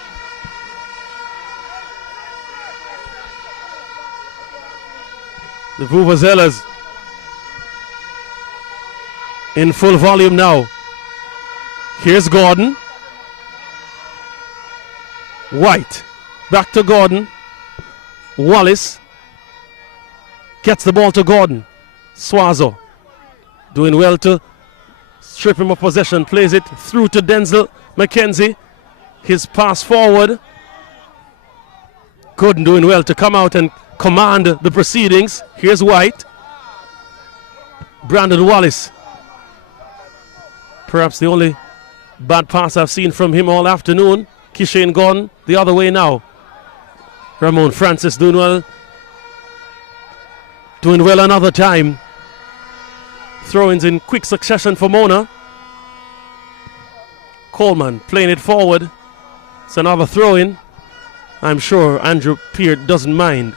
The Vuvuzelas in full volume now. Here's Gordon. White. Back to Gordon. Wallace gets the ball to Gordon. Swazo doing well to strip him of possession. Plays it through to Denzel McKenzie. His pass forward. Gordon doing well to come out and command the proceedings. Here's White. Brandon Wallace. Perhaps the only bad pass I've seen from him all afternoon. Kishane Gordon the other way now. Ramon Francis doing well. Doing well another time. Throw-ins in quick succession for Mona. Coleman playing it forward. It's another throw-in. I'm sure Andrew Peart doesn't mind.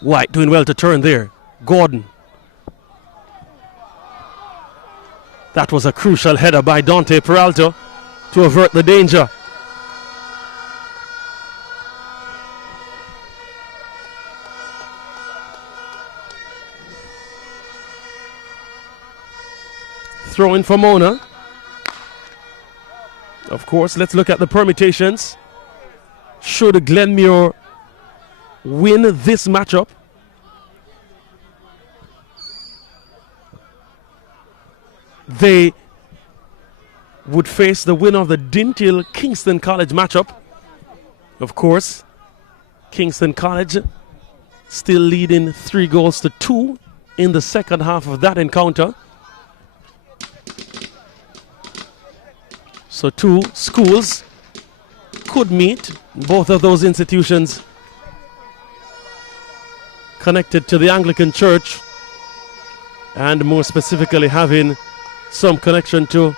White doing well to turn there. Gordon. That was a crucial header by Dante Peralta to avert the danger. Throw in for Mona. Of course, let's look at the permutations. Should Glenmuir win this matchup, they would face the winner of the Dintil Kingston College matchup. Of course, Kingston College still leading 3-2 in the second half of that encounter. So two schools could meet, both of those institutions connected to the Anglican Church, and more specifically having some connection to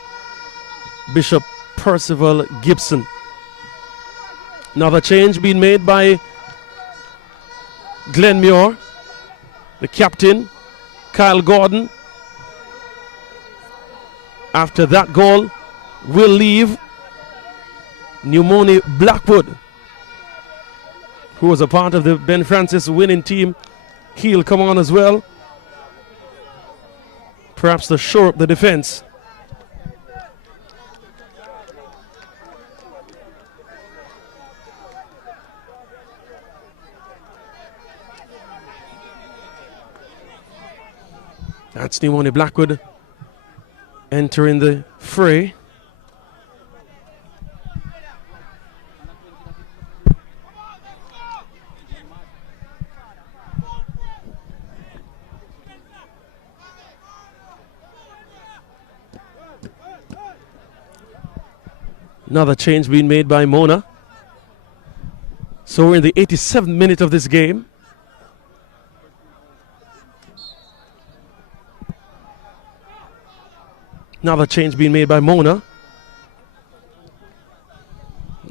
Bishop Percival Gibson. Another change being made by Glenmuir. The captain, Kyle Gordon, after that goal, will leave. Numoni Blackwood, who was a part of the Ben Francis winning team, he'll come on as well. Perhaps to shore up the defense. That's New Money Blackwood entering the fray. Another change being made by Mona. So we're in the 87th minute of this game. Another change being made by Mona.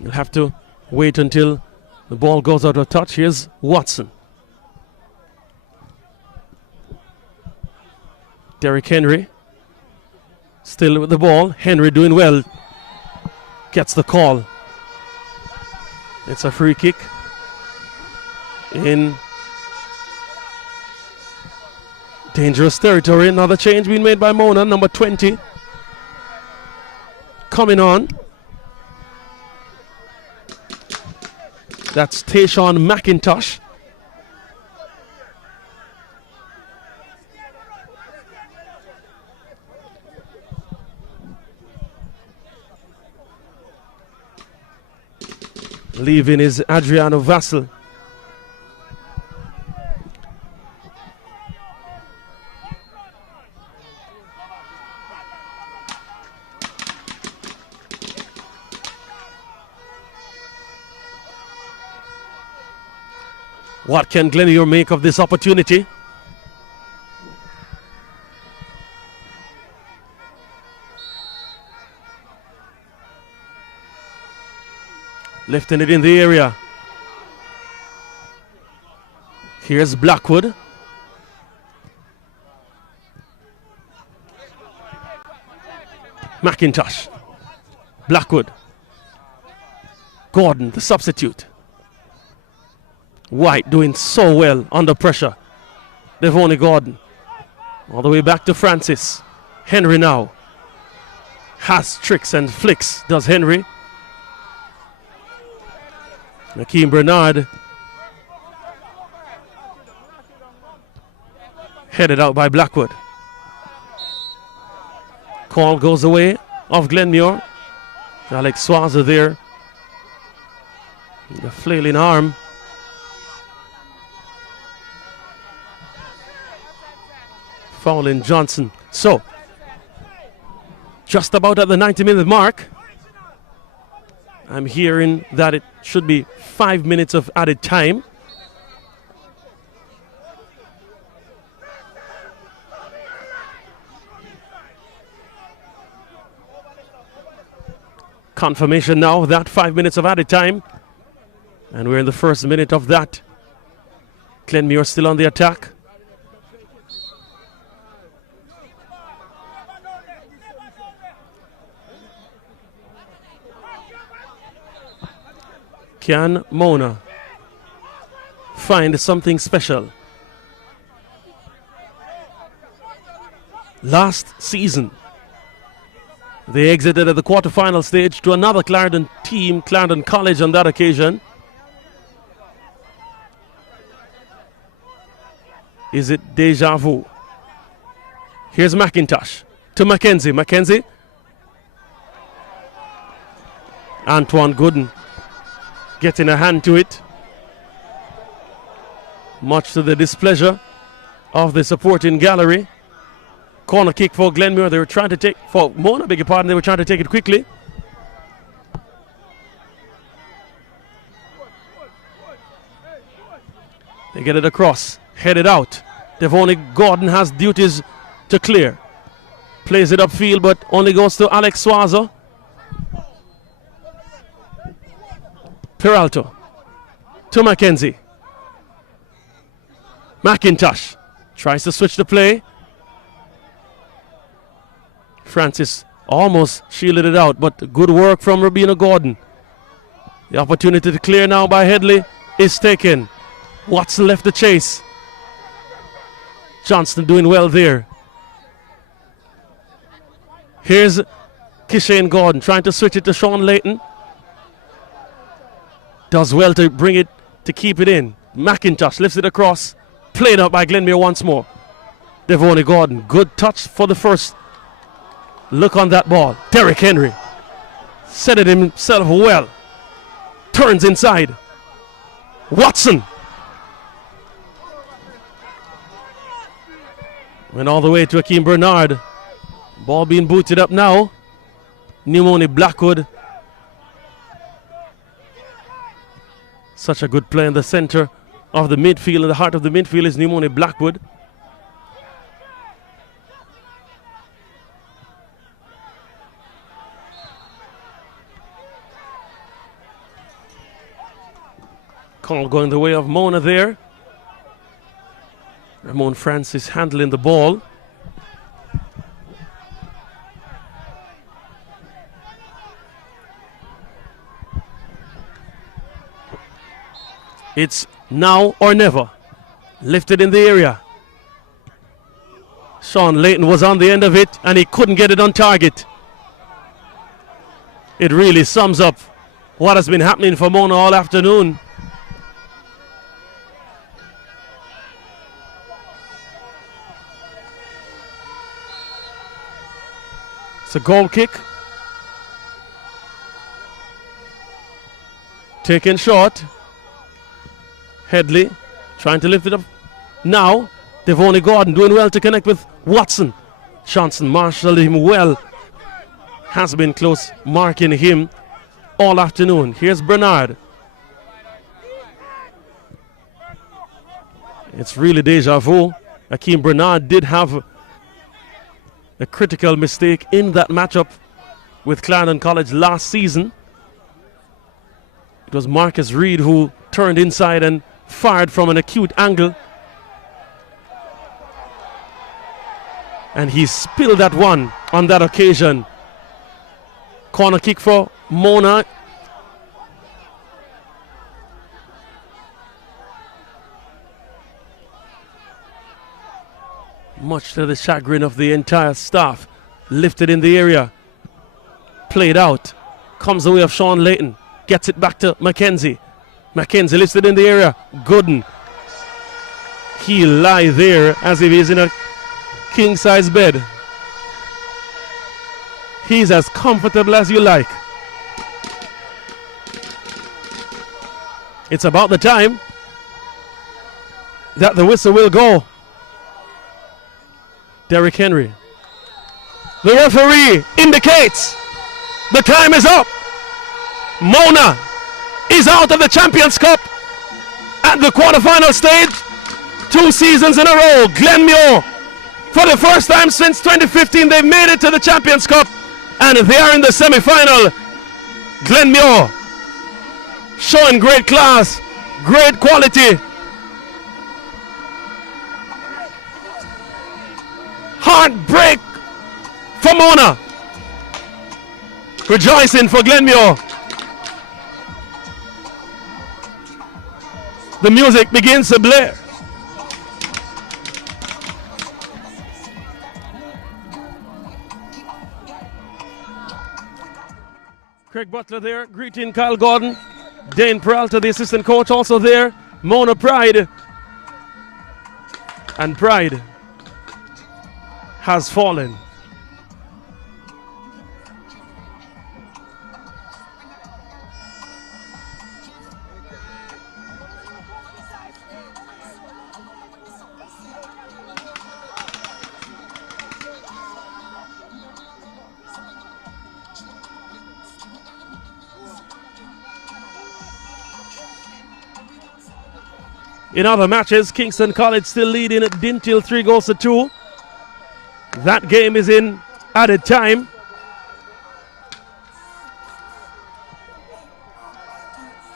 You'll have to wait until the ball goes out of touch. Here's Watson. Derrick Henry still with the ball. Henry doing well. Gets the call. It's a free kick in dangerous territory. Another change being made by Mona, number 20. Coming on. That's Tayshawn McIntosh. Leaving is Adriano Vassell. What can Glenmuir make of this opportunity? Lifting it in the area. Here's Blackwood. McIntosh. Blackwood. Gordon, the substitute. White doing so well under pressure. Devonnie Gordon. All the way back to Francis. Henry now. Has tricks and flicks, does Henry. Nakeem Bernard headed out by Blackwood. Call goes away of Glenmuir. Alex Swaza there. The flailing arm. Fouling Johnson. So, just about at the 90-minute mark. I'm hearing that it should be 5 minutes of added time. Confirmation now that 5 minutes of added time. And we're in the first minute of that. Glenmuir still on the attack. Can Mona find something special? Last season, they exited at the quarterfinal stage to another Clarendon team, Clarendon College on that occasion. Is it deja vu? Here's McIntosh to Mackenzie. Mackenzie. Antoine Gooden getting a hand to it, much to the displeasure of the supporting gallery. Corner kick for Glenmuir. They were trying to take, for Mona, beg your pardon, they were trying to take it quickly. They get it across, headed out. Devonnie Gordon has duties to clear. Plays it upfield, but only goes to Alex Swaza. Peralto to Mackenzie. McIntosh tries to switch the play. Francis almost shielded it out, but good work from Robina Gordon. The opportunity to clear now by Headley is taken. Watson left the chase. Johnston doing well there. Here's Kishane Gordon trying to switch it to Sean Layton. Does well to bring it, to keep it in. McIntosh lifts it across. Played up by Glenmuir once more. Devontae Gordon, good touch for the first look on that ball. Derrick Henry set it himself well. Turns inside. Watson went all the way to Akeem Bernard. Ball being booted up now. Nimoni Blackwood. Such a good play in the center of the midfield. In the heart of the midfield is Nimoni Blackwood. Call going the way of Mona there. Ramon Francis handling the ball. It's now or never. Lifted in the area. Sean Layton was on the end of it and he couldn't get it on target. It really sums up what has been happening for Mona all afternoon. It's a goal kick. Taken short. Headley trying to lift it up. Now, Devontae Gordon doing well to connect with Watson. Johnson marshaled him well. Has been close marking him all afternoon. Here's Bernard. It's really deja vu. Akeem Bernard did have a critical mistake in that matchup with Clarendon College last season. It was Marcus Reed who turned inside and fired from an acute angle. And he spilled that one on that occasion. Corner kick for Mona. Much to the chagrin of the entire staff. Lifted in the area. Played out. Comes the way of Sean Layton. Gets it back to Mackenzie. Mackenzie lifts it in the area. Gooden. He lie there as if he's in a king-size bed. He's as comfortable as you like. It's about the time that the whistle will go. Derrick Henry. The referee indicates the time is up. Mona is out of the Champions Cup at the quarterfinal stage. 2 seasons in a row. Glenmuir, for the first time since 2015, they've made it to the Champions Cup and they are in the semi-final. Glenmuir showing great class, great quality. Heartbreak for Mona. Rejoicing for Glenmuir. The music begins to blare. Craig Butler there, greeting Kyle Gordon. Dane Peralta, the assistant coach, also there. Mona Pride. And Pride has fallen. In other matches, Kingston College still leading at Dintil 3-2. That game is in added time.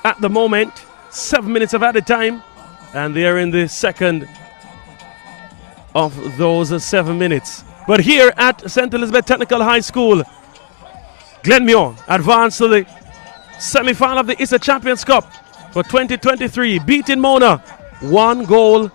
At the moment, 7 minutes of added time, and they are in the second of those 7 minutes. But here at St. Elizabeth Technical High School, Glenmuir advanced to the semi-final of the ISSA Champions Cup for 2023, beating Mona 1-0.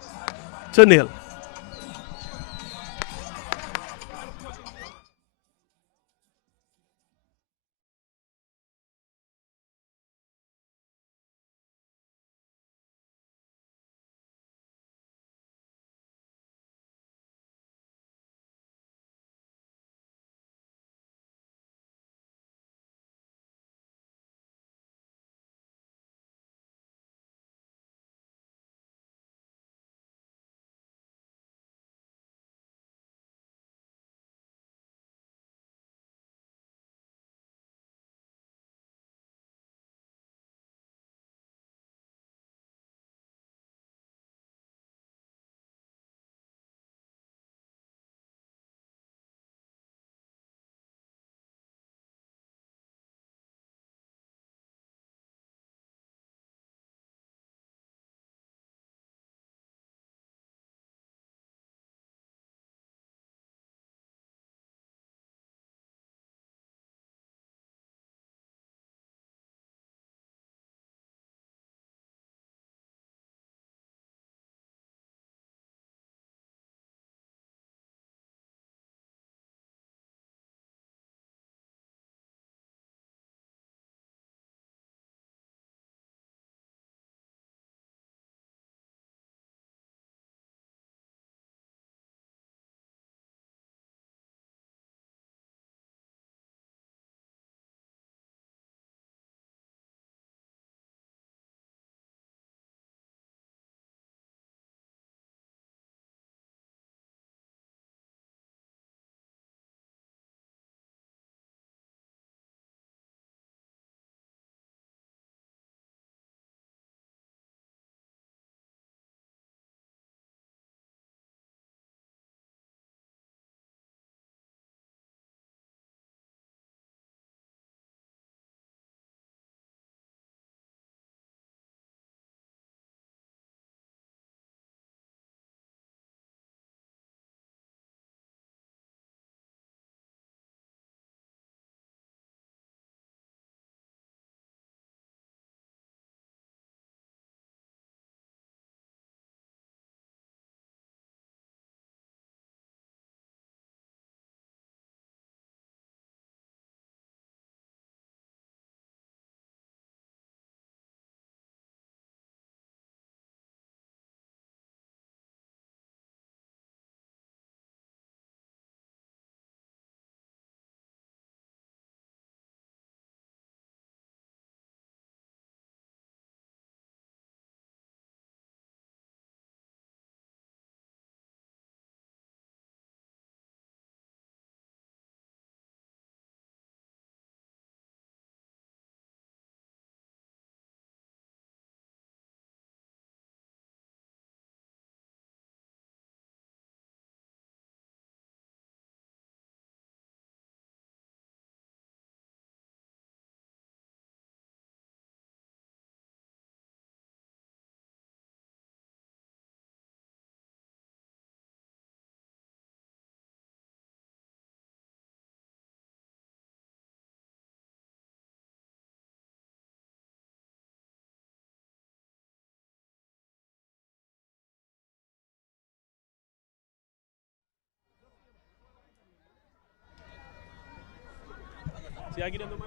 See, I give them the mic.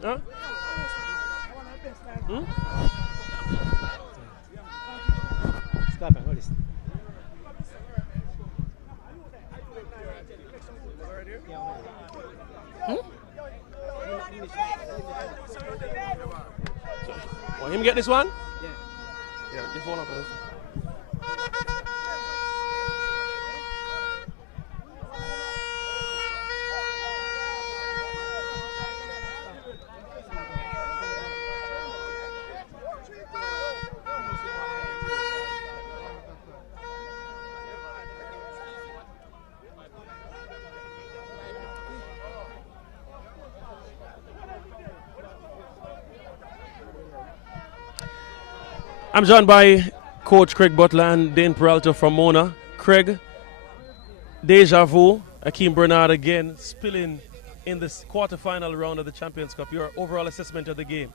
Huh? Hmm? Scotland, what is it? Want him get this one? Yeah. Yeah, this one up. I'm joined by Coach Craig Butler and Dane Peralta from Mona. Craig, deja vu, Akeem Bernard again spilling in this quarter-final round of the Champions Cup. Your overall assessment of the game?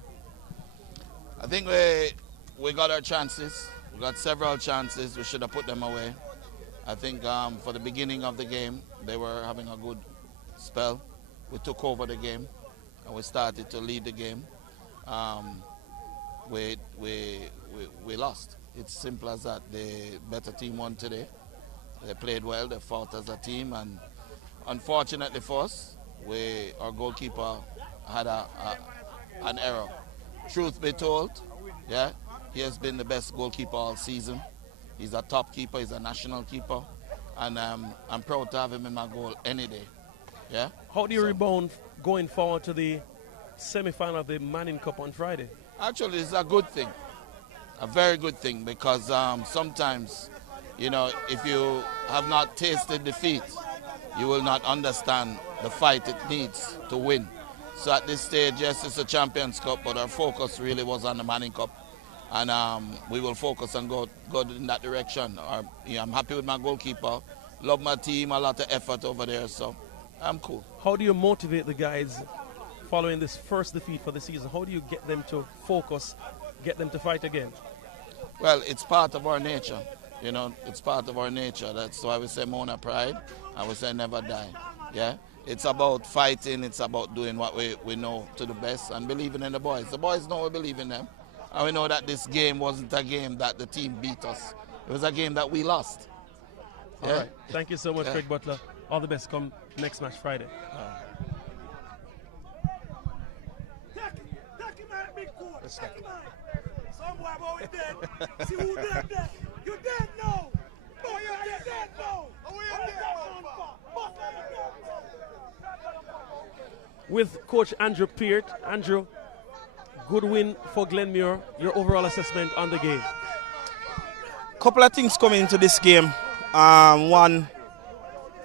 I think we got our chances. We got several chances. We should have put them away. I think for the beginning of the game, they were having a good spell. We took over the game and we started to lead the game. We lost. It's simple as that. The better team won today. They played well. They fought as a team, and unfortunately for us, our goalkeeper had an error. Truth be told, yeah, he has been the best goalkeeper all season. He's a top keeper. He's a national keeper, and I'm proud to have him in my goal any day. Yeah. How do you rebound going forward to the semi-final of the Manning Cup on Friday? Actually, it's a good thing. A very good thing, because sometimes, you know, if you have not tasted defeat, you will not understand the fight it needs to win. So at this stage, yes, it's a Champions Cup, but our focus really was on the Manning Cup. And we will focus and go in that direction. I'm happy with my goalkeeper. Love my team, a lot of effort over there, so I'm cool. How do you motivate the guys following this first defeat for the season? How do you get them to focus, get them to fight again? Well, it's part of our nature. You know, it's part of our nature. That's why we say Mona pride, and we say never die. Yeah? It's about fighting. It's about doing what we know to the best and believing in the boys. The boys know we believe in them. And we know that this game wasn't a game that the team beat us. It was a game that we lost. Yeah? All right. Thank you so much, Craig Butler. All the best come next match Friday. Somewhere boy we dead. See who dead there? You dead now. Boy, you dead now. With Coach Andrew Peart. Andrew, good win for Glenmuir. Your overall assessment on the game? Couple of things coming into this game. One,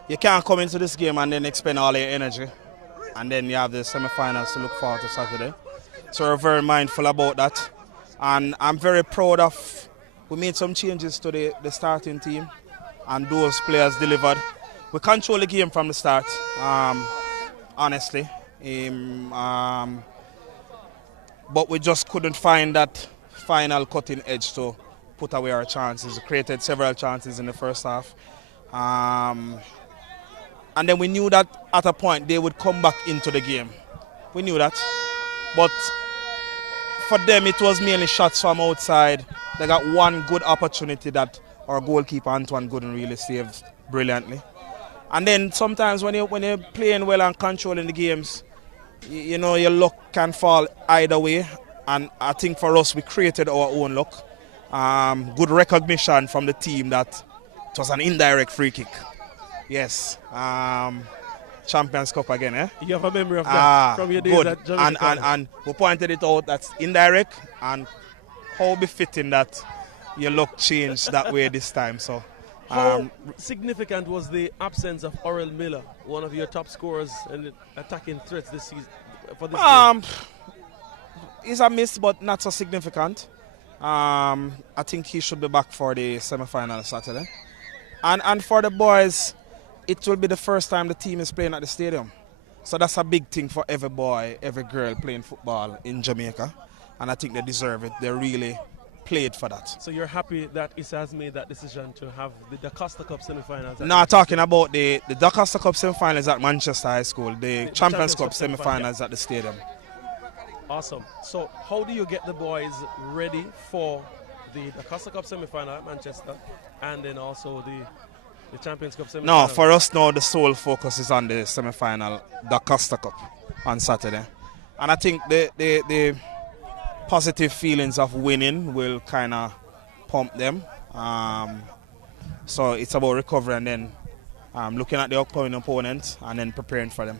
you can't come into this game and then expend all your energy. And then you have the semi-finals to look forward to Saturday. So we're very mindful about that. And I'm very proud of, we made some changes to the starting team, and those players delivered. We control the game from the start, honestly. But we just couldn't find that final cutting edge to put away our chances. We created several chances in the first half. And then we knew that at a point they would come back into the game. We knew that. But for them, it was mainly shots from outside. They got one good opportunity that our goalkeeper Antoine Gooden really saved brilliantly. And then sometimes when you're playing well and controlling the games, you know, your luck can fall either way. And I think for us, we created our own luck. Good recognition from the team that it was an indirect free kick. Yes. Champions Cup again, eh? You have a memory of that from your days good. at Jamaica. And we pointed it out, that's indirect, and how befitting that your luck changed that way this time. So, how significant was the absence of Orel Miller, one of your top scorers and attacking threats this season? For this game? It's a miss, but not so significant. I think he should be back for the semi-final Saturday. And for the boys, it will be the first time the team is playing at the stadium. So that's a big thing for every boy, every girl playing football in Jamaica. And I think they deserve it. They really played for that. So you're happy that ISSA has made that decision to have the Costa Cup semi-finals? Now talking about the Costa Cup semi-finals at Manchester High School, the Champions Cup semi-finals at the stadium. Awesome. So how do you get the boys ready for the Costa Cup semi-final at Manchester and then also the Champions Cup semi-final? No, for us now the sole focus is on the semi-final, the Costa Cup on Saturday. And I think the positive feelings of winning will kind of pump them. So it's about recovery and then looking at the upcoming opponent and then preparing for them.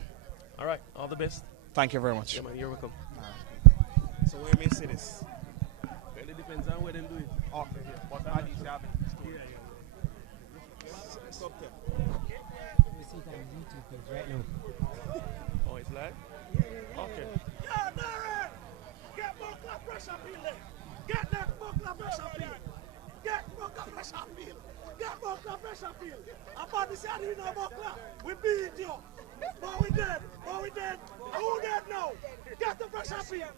All right, all the best. Thank you very much. Yeah, man, you're welcome. So where may see this? Well, it depends on where they do it. Okay, yeah. What are these having? Stop there. We see it on YouTube page right now. Oh, it's live? Okay. Yeah, Darren! Get more club pressure appeal. Get that more club pressure appeal. Get more club pressure appeal. Get more club pressure appeal. About this year, we know more club. We beat you. But we dead. But we dead. Who dead now? Get the pressure appeal.